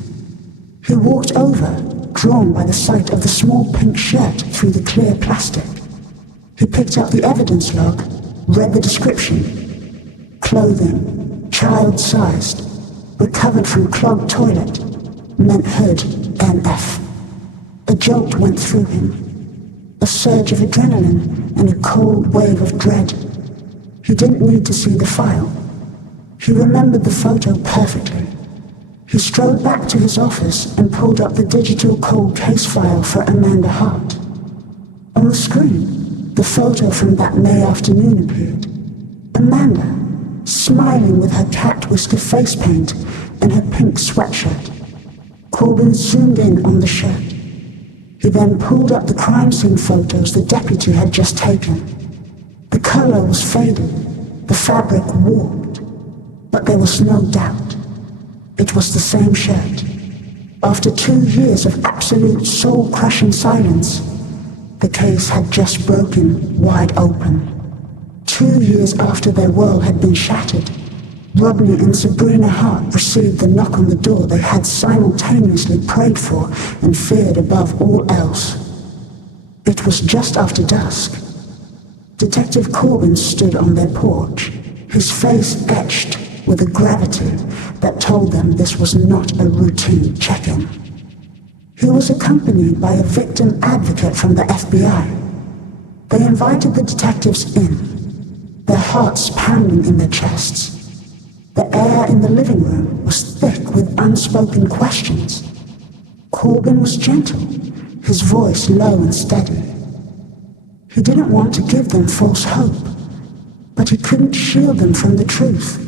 He walked over, drawn by the sight of the small pink shirt through the clear plastic. He picked up the evidence log, read the description. Clothing, child-sized, recovered from clogged toilet, meant hood, NF. A jolt went through him, a surge of adrenaline and a cold wave of dread. He didn't need to see the file. He remembered the photo perfectly. He strode back to his office and pulled up the digital cold case file for Amanda Hart. On the screen, the photo from that May afternoon appeared. Amanda, smiling with her cat whisker face paint and her pink sweatshirt. Corbin zoomed in on the shirt. He then pulled up the crime scene photos the deputy had just taken. The color was faded, the fabric warped, but there was no doubt. It was the same shirt. After 2 years of absolute soul-crushing silence, the case had just broken wide open. 2 years after their world had been shattered, Rodney and Sabrina Hart received the knock on the door they had simultaneously prayed for and feared above all else. It was just after dusk. Detective Corbin stood on their porch, his face etched with a gravity that told them this was not a routine check-in. He was accompanied by a victim advocate from the FBI. They invited the detectives in, their hearts pounding in their chests. The air in the living room was thick with unspoken questions. Corbin was gentle, his voice low and steady. He didn't want to give them false hope, but he couldn't shield them from the truth.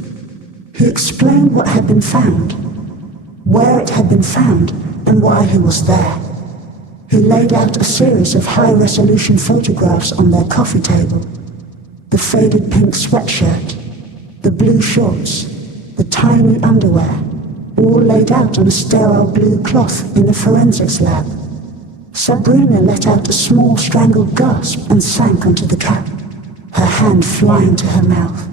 He explained what had been found, where it had been found, and why he was there. He laid out a series of high-resolution photographs on their coffee table. The faded pink sweatshirt, the blue shorts, the tiny underwear, all laid out on a sterile blue cloth in the forensics lab. Sabrina let out a small strangled gasp and sank onto the cap, her hand flying to her mouth.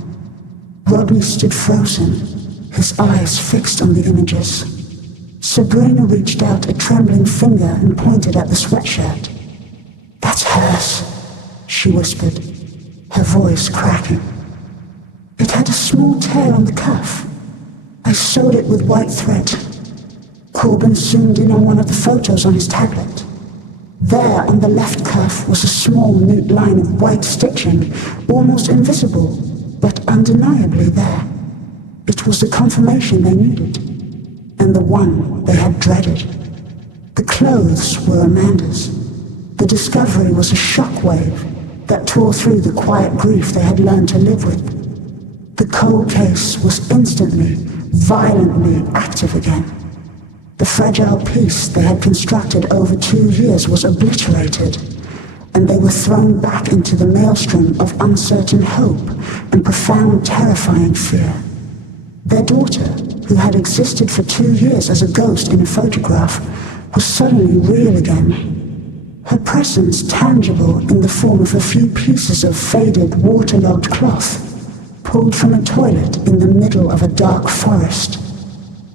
Rodney stood frozen, his eyes fixed on the images. Sabrina reached out a trembling finger and pointed at the sweatshirt. "That's hers," she whispered, her voice cracking. "It had a small tear on the cuff. I sewed it with white thread." Corbin zoomed in on one of the photos on his tablet. There on the left cuff was a small, neat line of white stitching, almost invisible, but undeniably there. It was the confirmation they needed, and the one they had dreaded. The clothes were Amanda's. The discovery was a shockwave that tore through the quiet grief they had learned to live with. The cold case was instantly, violently active again. The fragile peace they had constructed over 2 years was obliterated, and they were thrown back into the maelstrom of uncertain hope and profound, terrifying fear. Their daughter, who had existed for 2 years as a ghost in a photograph, was suddenly real again. Her presence tangible in the form of a few pieces of faded, waterlogged cloth, pulled from a toilet in the middle of a dark forest.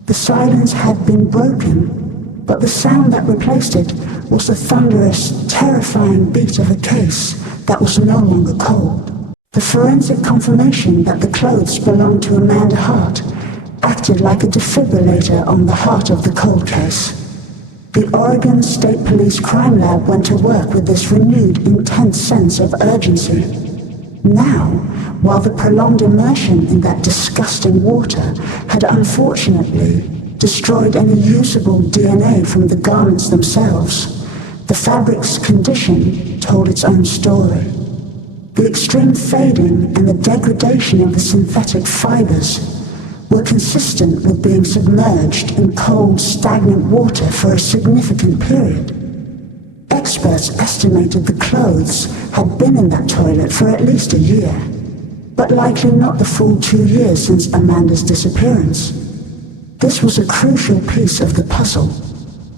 The silence had been broken, but the sound that replaced it was the thunderous, terrifying beat of a case that was no longer cold. The forensic confirmation that the clothes belonged to Amanda Hart acted like a defibrillator on the heart of the cold case. The Oregon State Police Crime Lab went to work with this renewed, intense sense of urgency. Now, while the prolonged immersion in that disgusting water had unfortunately destroyed any usable DNA from the garments themselves, the fabric's condition told its own story. The extreme fading and the degradation of the synthetic fibers were consistent with being submerged in cold, stagnant water for a significant period. Experts estimated the clothes had been in that toilet for at least a year, but likely not the full 2 years since Amanda's disappearance. This was a crucial piece of the puzzle.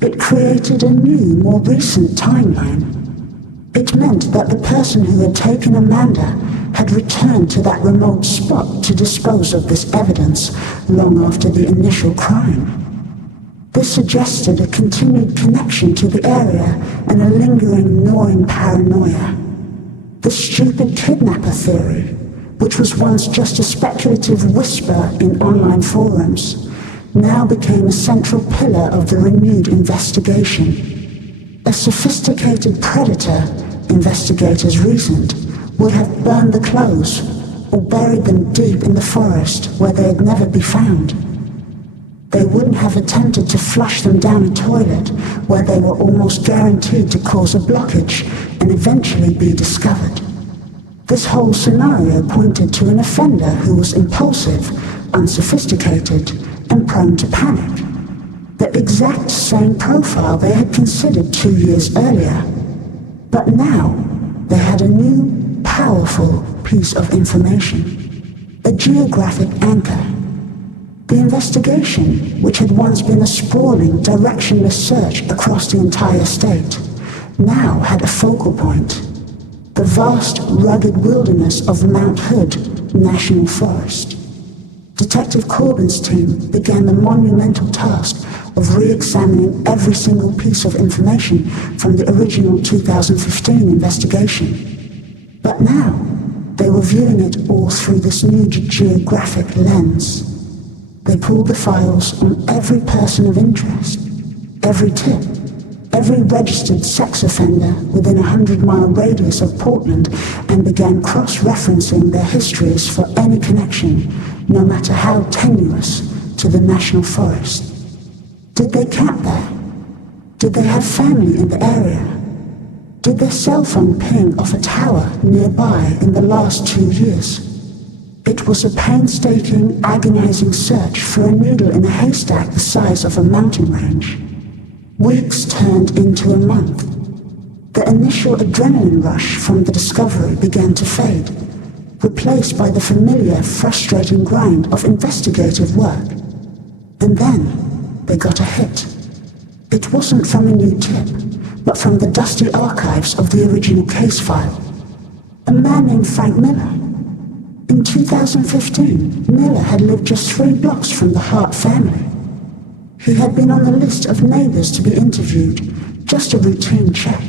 It created a new, more recent timeline. It meant that the person who had taken Amanda had returned to that remote spot to dispose of this evidence long after the initial crime. This suggested a continued connection to the area and a lingering, gnawing paranoia. The stupid kidnapper theory, which was once just a speculative whisper in online forums, now became a central pillar of the renewed investigation. A sophisticated predator, investigators reasoned, would have burned the clothes or buried them deep in the forest where they'd never be found. They wouldn't have attempted to flush them down a toilet where they were almost guaranteed to cause a blockage and eventually be discovered. This whole scenario pointed to an offender who was impulsive, unsophisticated, and prone to panic. The exact same profile they had considered 2 years earlier. But now, they had a new, powerful piece of information. A geographic anchor. The investigation, which had once been a sprawling, directionless search across the entire state, now had a focal point. The vast, rugged wilderness of Mount Hood National Forest. Detective Corbin's team began the monumental task of re-examining every single piece of information from the original 2015 investigation. But now, they were viewing it all through this new geographic lens. They pulled the files on every person of interest, every tip, every registered sex offender within a 100-mile radius of Portland, and began cross-referencing their histories for any connection, no matter how tenuous, to the National Forest. Did they camp there? Did they have family in the area? Did their cell phone ping off a tower nearby in the last 2 years? It was a painstaking, agonizing search for a needle in a haystack the size of a mountain range. Weeks turned into a month. The initial adrenaline rush from the discovery began to fade, replaced by the familiar, frustrating grind of investigative work. And then, they got a hit. It wasn't from a new tip, but from the dusty archives of the original case file. A man named Frank Miller. In 2015, Miller had lived just 3 blocks from the Hart family. He had been on the list of neighbors to be interviewed, just a routine check.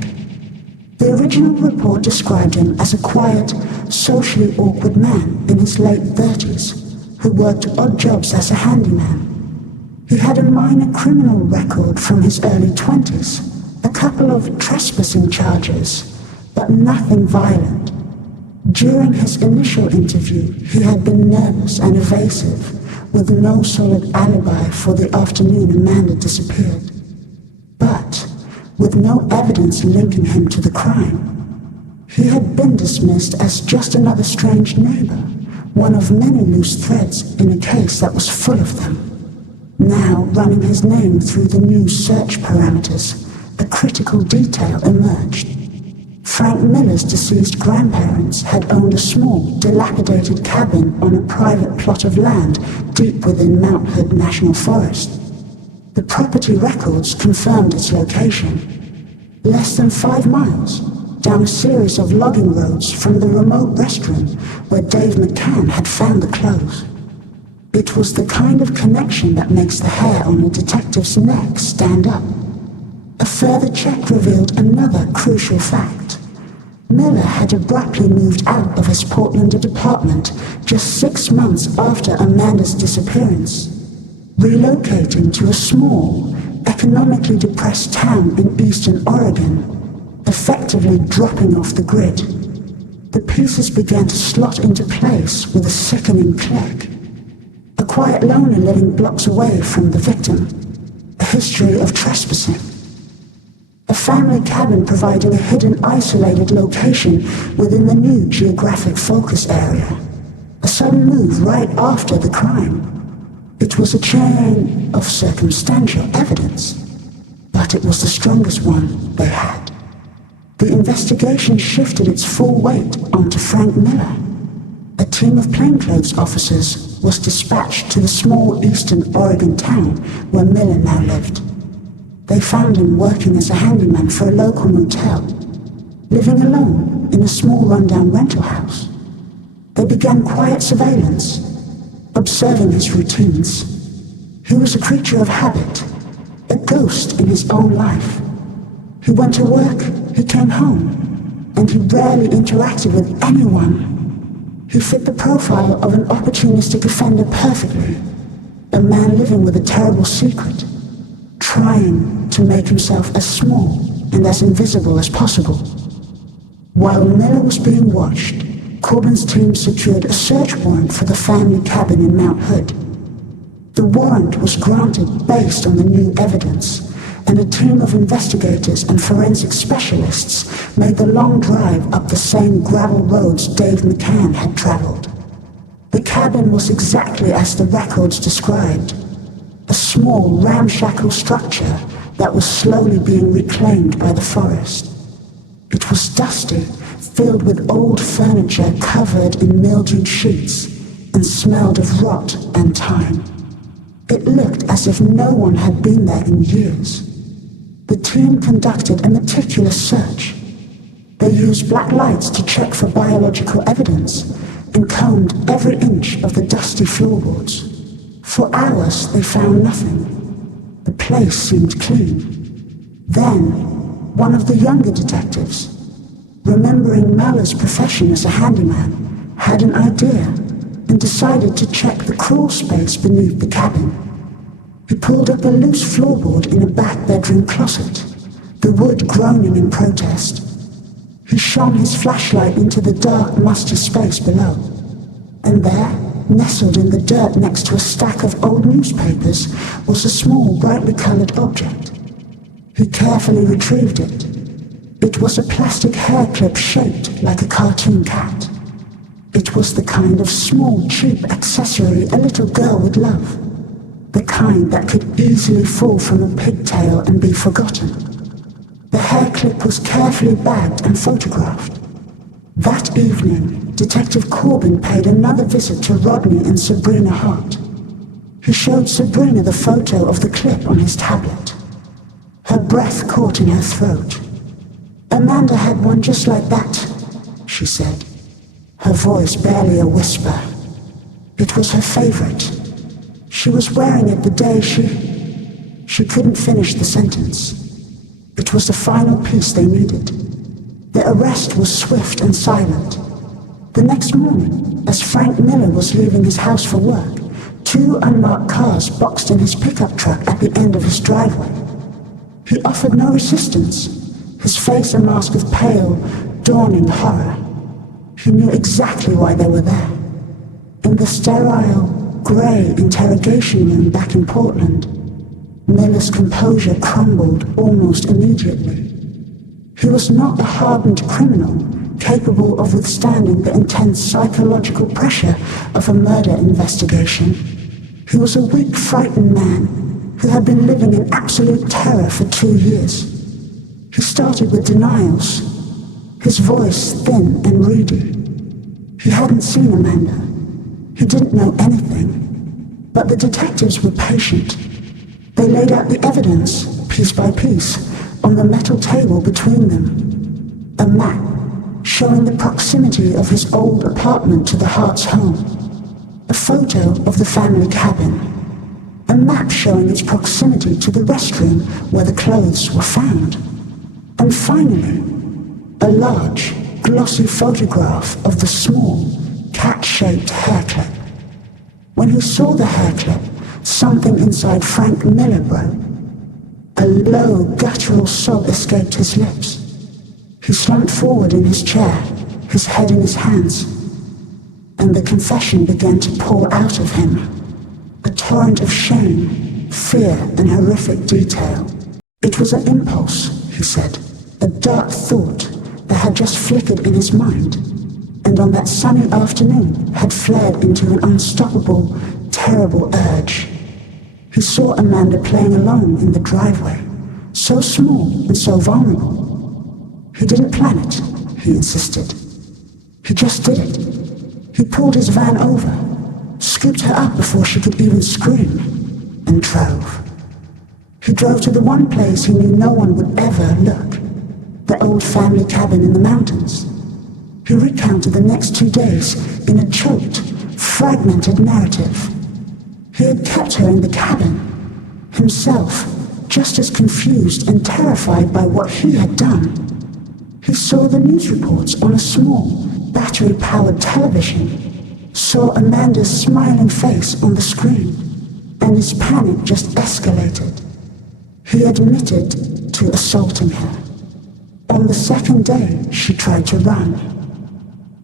The original report described him as a quiet, socially awkward man in his late 30s, who worked odd jobs as a handyman. He had a minor criminal record from his early 20s, a couple of trespassing charges, but nothing violent. During his initial interview, he had been nervous and evasive, with no solid alibi for the afternoon Amanda disappeared. But, with no evidence linking him to the crime, he had been dismissed as just another strange neighbor, one of many loose threads in a case that was full of them. Now, running his name through the new search parameters, a critical detail emerged. Frank Miller's deceased grandparents had owned a small, dilapidated cabin on a private plot of land deep within Mount Hood National Forest. The property records confirmed its location. Less than 5 miles, down a series of logging roads from the remote restroom where Dave McCann had found the clothes. It was the kind of connection that makes the hair on a detective's neck stand up. A further check revealed another crucial fact. Miller had abruptly moved out of his Portlander apartment just 6 months after Amanda's disappearance, relocating to a small, economically depressed town in eastern Oregon, effectively dropping off the grid. The pieces began to slot into place with a sickening click. A quiet loner living blocks away from the victim. A history of trespassing. A family cabin providing a hidden, isolated location within the new geographic focus area. A sudden move right after the crime. It was a chain of circumstantial evidence, but it was the strongest one they had. The investigation shifted its full weight onto Frank Miller. A team of plainclothes officers was dispatched to the small eastern Oregon town where Miller now lived. They found him working as a handyman for a local motel, living alone in a small rundown rental house. They began quiet surveillance, observing his routines. He was a creature of habit, a ghost in his own life. He went to work, he came home, and he rarely interacted with anyone. He fit the profile of an opportunistic offender perfectly, a man living with a terrible secret, trying to make himself as small and as invisible as possible. While Miller was being watched, Corbin's team secured a search warrant for the family cabin in Mount Hood. The warrant was granted based on the new evidence, and a team of investigators and forensic specialists made the long drive up the same gravel roads Dave McCann had traveled. The cabin was exactly as the records described, a small, ramshackle structure that was slowly being reclaimed by the forest. It was dusty, filled with old furniture covered in mildewed sheets, and smelled of rot and time. It looked as if no one had been there in years. The team conducted a meticulous search. They used black lights to check for biological evidence and combed every inch of the dusty floorboards. For hours, they found nothing. The place seemed clean. Then, one of the younger detectives, remembering Miller's profession as a handyman, had an idea and decided to check the crawl space beneath the cabin. He pulled up a loose floorboard in a back bedroom closet, the wood groaning in protest. He shone his flashlight into the dark, musty space below. And there, nestled in the dirt next to a stack of old newspapers, was a small, brightly colored object. He carefully retrieved it. It was a plastic hair clip shaped like a cartoon cat. It was the kind of small, cheap accessory a little girl would love. The kind that could easily fall from a pigtail and be forgotten. The hair clip was carefully bagged and photographed. That evening, Detective Corbin paid another visit to Rodney and Sabrina Hart. He showed Sabrina the photo of the clip on his tablet. Her breath caught in her throat. "Amanda had one just like that," she said, her voice barely a whisper. It was her favorite. She was wearing it the day she couldn't finish the sentence. It was the final piece they needed. The arrest was swift and silent. The next morning, as Frank Miller was leaving his house for work, Two unmarked cars boxed in his pickup truck at the end of his driveway. He offered no resistance, his face a mask of pale, dawning horror. He knew exactly why they were there. In the sterile, grey interrogation room back in Portland, Miller's composure crumbled almost immediately. He was not a hardened criminal capable of withstanding the intense psychological pressure of a murder investigation. He was a weak, frightened man who had been living in absolute terror for 2 years. He started with denials, his voice thin and reedy. He hadn't seen Amanda. He didn't know anything. But the detectives were patient. They laid out the evidence, piece by piece, on the metal table between them. A map showing the proximity of his old apartment to the Hart's home. A photo of the family cabin. A map showing its proximity to the restroom where the clothes were found. And finally, a large, glossy photograph of the small, cat-shaped hair clip. When he saw the hair clip, something inside Frank Miller broke. A low, guttural sob escaped his lips. He slumped forward in his chair, his head in his hands, and the confession began to pour out of him. A torrent of shame, fear, and horrific detail. It was an impulse, he said, a dark thought that had just flickered in his mind, and on that sunny afternoon had flared into an unstoppable, terrible urge. He saw Amanda playing alone in the driveway, so small and so vulnerable. He didn't plan it, he insisted. He just did it. He pulled his van over, scooped her up before she could even scream, and drove. He drove to the one place he knew no one would ever look, the old family cabin in the mountains. He recounted the next 2 days in a choked, fragmented narrative. He had kept her in the cabin, himself just as confused and terrified by what he had done. He saw the news reports on a small, battery-powered television, saw Amanda's smiling face on the screen, and his panic just escalated. He admitted to assaulting her. On the second day, she tried to run.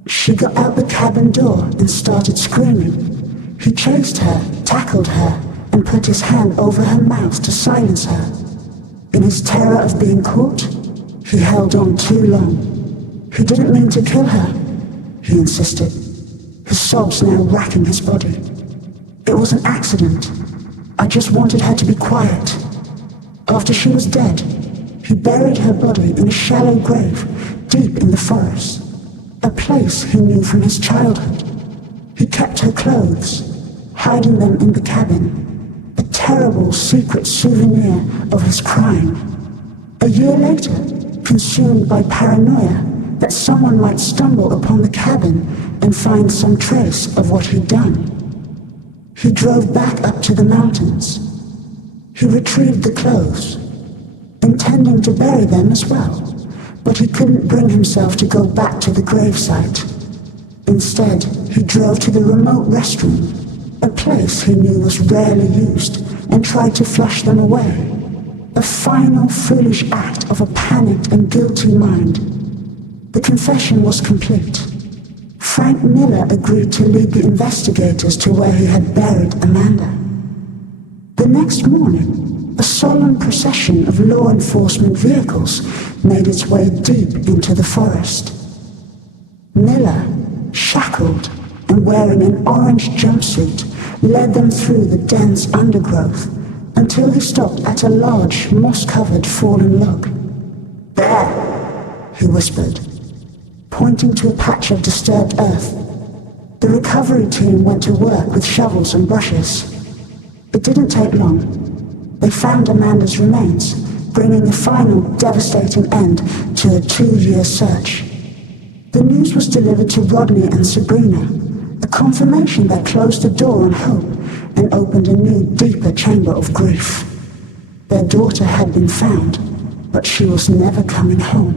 She got out the cabin door and started screaming. He chased her, tackled her, and put his hand over her mouth to silence her. In his terror of being caught, he held on too long. He didn't mean to kill her, he insisted, his sobs now racking his body. It was an accident. I just wanted her to be quiet. After she was dead, he buried her body in a shallow grave deep in the forest, a place he knew from his childhood. He kept her clothes, hiding them in the cabin, a terrible secret souvenir of his crime. A year later, consumed by paranoia that someone might stumble upon the cabin and find some trace of what he'd done, he drove back up to the mountains. He retrieved the clothes, intending to bury them as well, but he couldn't bring himself to go back to the gravesite. Instead, he drove to the remote restroom, a place he knew was rarely used, and tried to flush them away. A final foolish act of a panicked and guilty mind. The confession was complete. Frank Miller agreed to lead the investigators to where he had buried Amanda. The next morning, a solemn procession of law enforcement vehicles made its way deep into the forest. Miller, shackled and wearing an orange jumpsuit, led them through the dense undergrowth until he stopped at a large, moss-covered fallen log. "There," he whispered, pointing to a patch of disturbed earth. The recovery team went to work with shovels and brushes. It didn't take long. They found Amanda's remains, bringing a final devastating end to a 2-year search. The news was delivered to Rodney and Sabrina, a confirmation that closed the door on hope and opened a new, deeper chamber of grief. Their daughter had been found, but she was never coming home.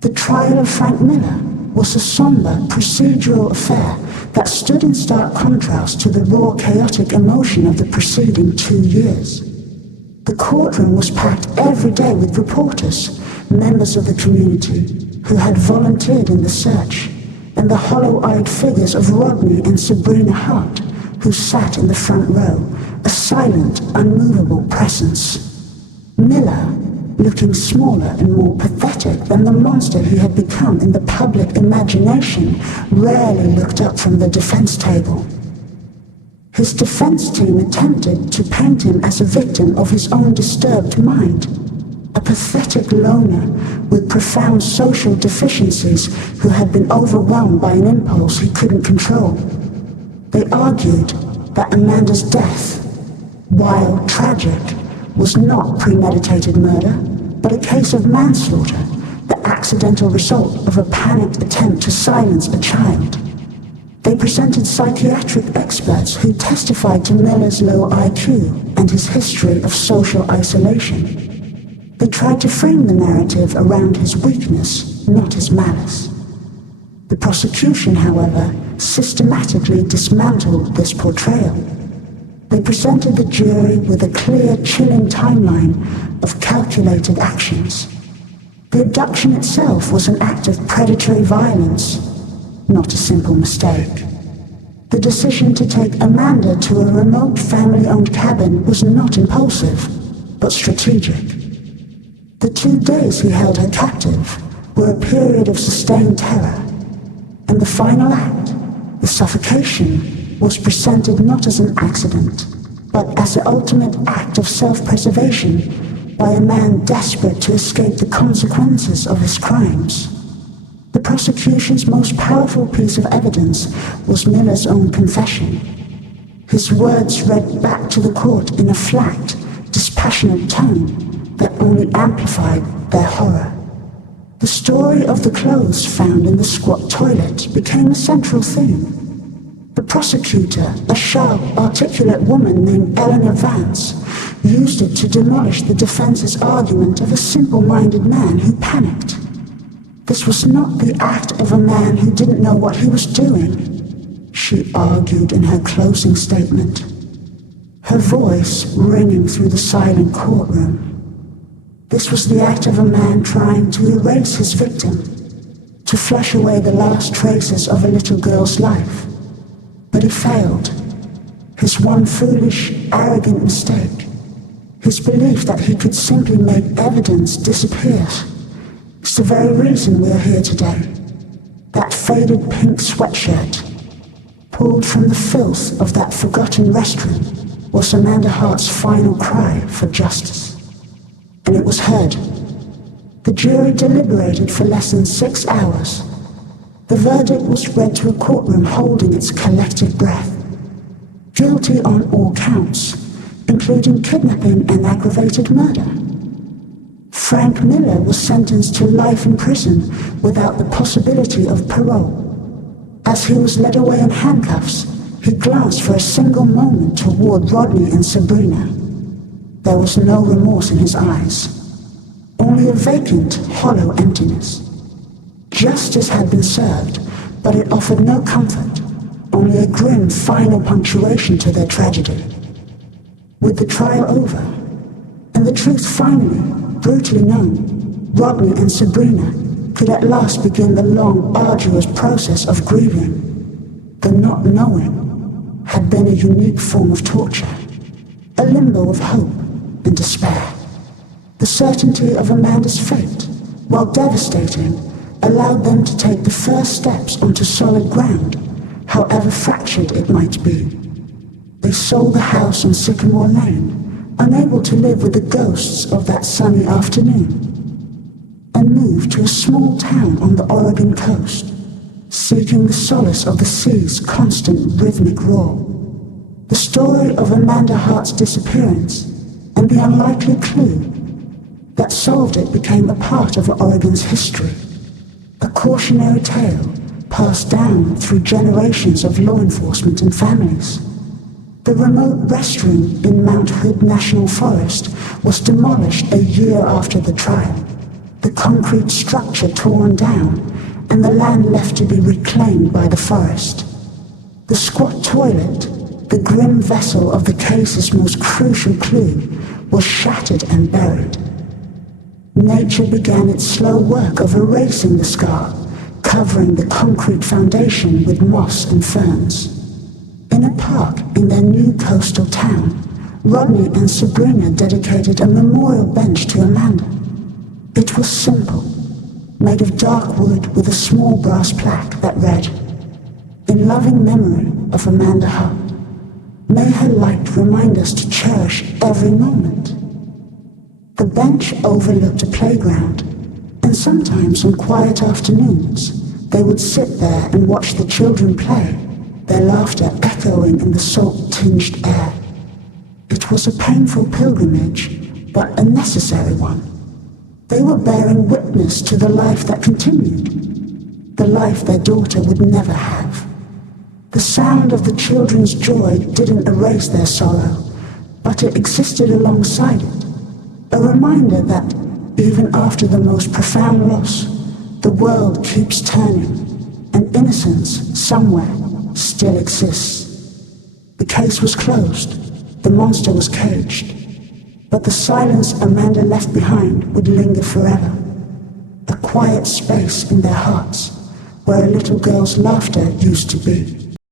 The trial of Frank Miller was a somber, procedural affair that stood in stark contrast to the raw, chaotic emotion of the preceding 2 years. The courtroom was packed every day with reporters, members of the community who had volunteered in the search, and the hollow-eyed figures of Rodney and Sabrina Hart, who sat in the front row, a silent, unmovable presence. Miller, looking smaller and more pathetic than the monster he had become in the public imagination, rarely looked up from the defense table. His defense team attempted to paint him as a victim of his own disturbed mind, a pathetic loner with profound social deficiencies who had been overwhelmed by an impulse he couldn't control. They argued that Amanda's death, while tragic, was not premeditated murder, but a case of manslaughter, the accidental result of a panicked attempt to silence a child. They presented psychiatric experts who testified to Miller's low IQ and his history of social isolation. They tried to frame the narrative around his weakness, not his malice. The prosecution, however, systematically dismantled this portrayal. They presented the jury with a clear, chilling timeline of calculated actions. The abduction itself was an act of predatory violence, not a simple mistake. The decision to take Amanda to a remote family-owned cabin was not impulsive, but strategic. The 2 days he held her captive were a period of sustained terror, and the final act, the suffocation, was presented not as an accident, but as the ultimate act of self-preservation by a man desperate to escape the consequences of his crimes. The prosecution's most powerful piece of evidence was Miller's own confession. His words read back to the court in a flat, dispassionate tone that only amplified their horror. The story of the clothes found in the squat toilet became a central theme. The prosecutor, a sharp, articulate woman named Eleanor Vance, used it to demolish the defense's argument of a simple-minded man who panicked. This was not the act of a man who didn't know what he was doing, she argued in her closing statement, her voice ringing through the silent courtroom. This was the act of a man trying to erase his victim, to flush away the last traces of a little girl's life. But he failed. His one foolish, arrogant mistake, his belief that he could simply make evidence disappear. It's the very reason we're here today. That faded pink sweatshirt, pulled from the filth of that forgotten restroom, was Amanda Hart's final cry for justice. And it was heard. The jury deliberated for less than 6 hours. The verdict was read to a courtroom holding its collective breath. Guilty on all counts, including kidnapping and aggravated murder. Frank Miller was sentenced to life in prison without the possibility of parole. As he was led away in handcuffs, he glanced for a single moment toward Rodney and Sabrina. There was no remorse in his eyes, only a vacant, hollow emptiness. Justice had been served, but it offered no comfort, only a grim final punctuation to their tragedy. With the trial over, and the truth finally, brutally known, Rodney and Sabrina could at last begin the long, arduous process of grieving. The not knowing had been a unique form of torture, a limbo of hope and despair. The certainty of Amanda's fate, while devastating, allowed them to take the first steps onto solid ground, however fractured it might be. They sold the house on Sycamore Lane, unable to live with the ghosts of that sunny afternoon, and moved to a small town on the Oregon coast, seeking the solace of the sea's constant rhythmic roar. The story of Amanda Hart's disappearance and the unlikely clue that solved it became a part of Oregon's history. A cautionary tale passed down through generations of law enforcement and families. The remote restroom in Mount Hood National Forest was demolished a year after the trial, the concrete structure torn down, and the land left to be reclaimed by the forest. The squat toilet, the grim vessel of the case's most crucial clue, was shattered and buried. Nature began its slow work of erasing the scar, covering the concrete foundation with moss and ferns. In a park in their new coastal town, Rodney and Sabrina dedicated a memorial bench to Amanda. It was simple, made of dark wood with a small brass plaque that read, "In loving memory of Amanda Hart, may her light remind us to cherish every moment." The bench overlooked a playground, and sometimes on quiet afternoons, they would sit there and watch the children play, their laughter echoing in the salt-tinged air. It was a painful pilgrimage, but a necessary one. They were bearing witness to the life that continued, the life their daughter would never have. The sound of the children's joy didn't erase their sorrow, but it existed alongside it, a reminder that, even after the most profound loss, the world keeps turning, and innocence, somewhere, still exists. The case was closed, the monster was caged, but the silence Amanda left behind would linger forever. A quiet space in their hearts, where a little girl's laughter used to be.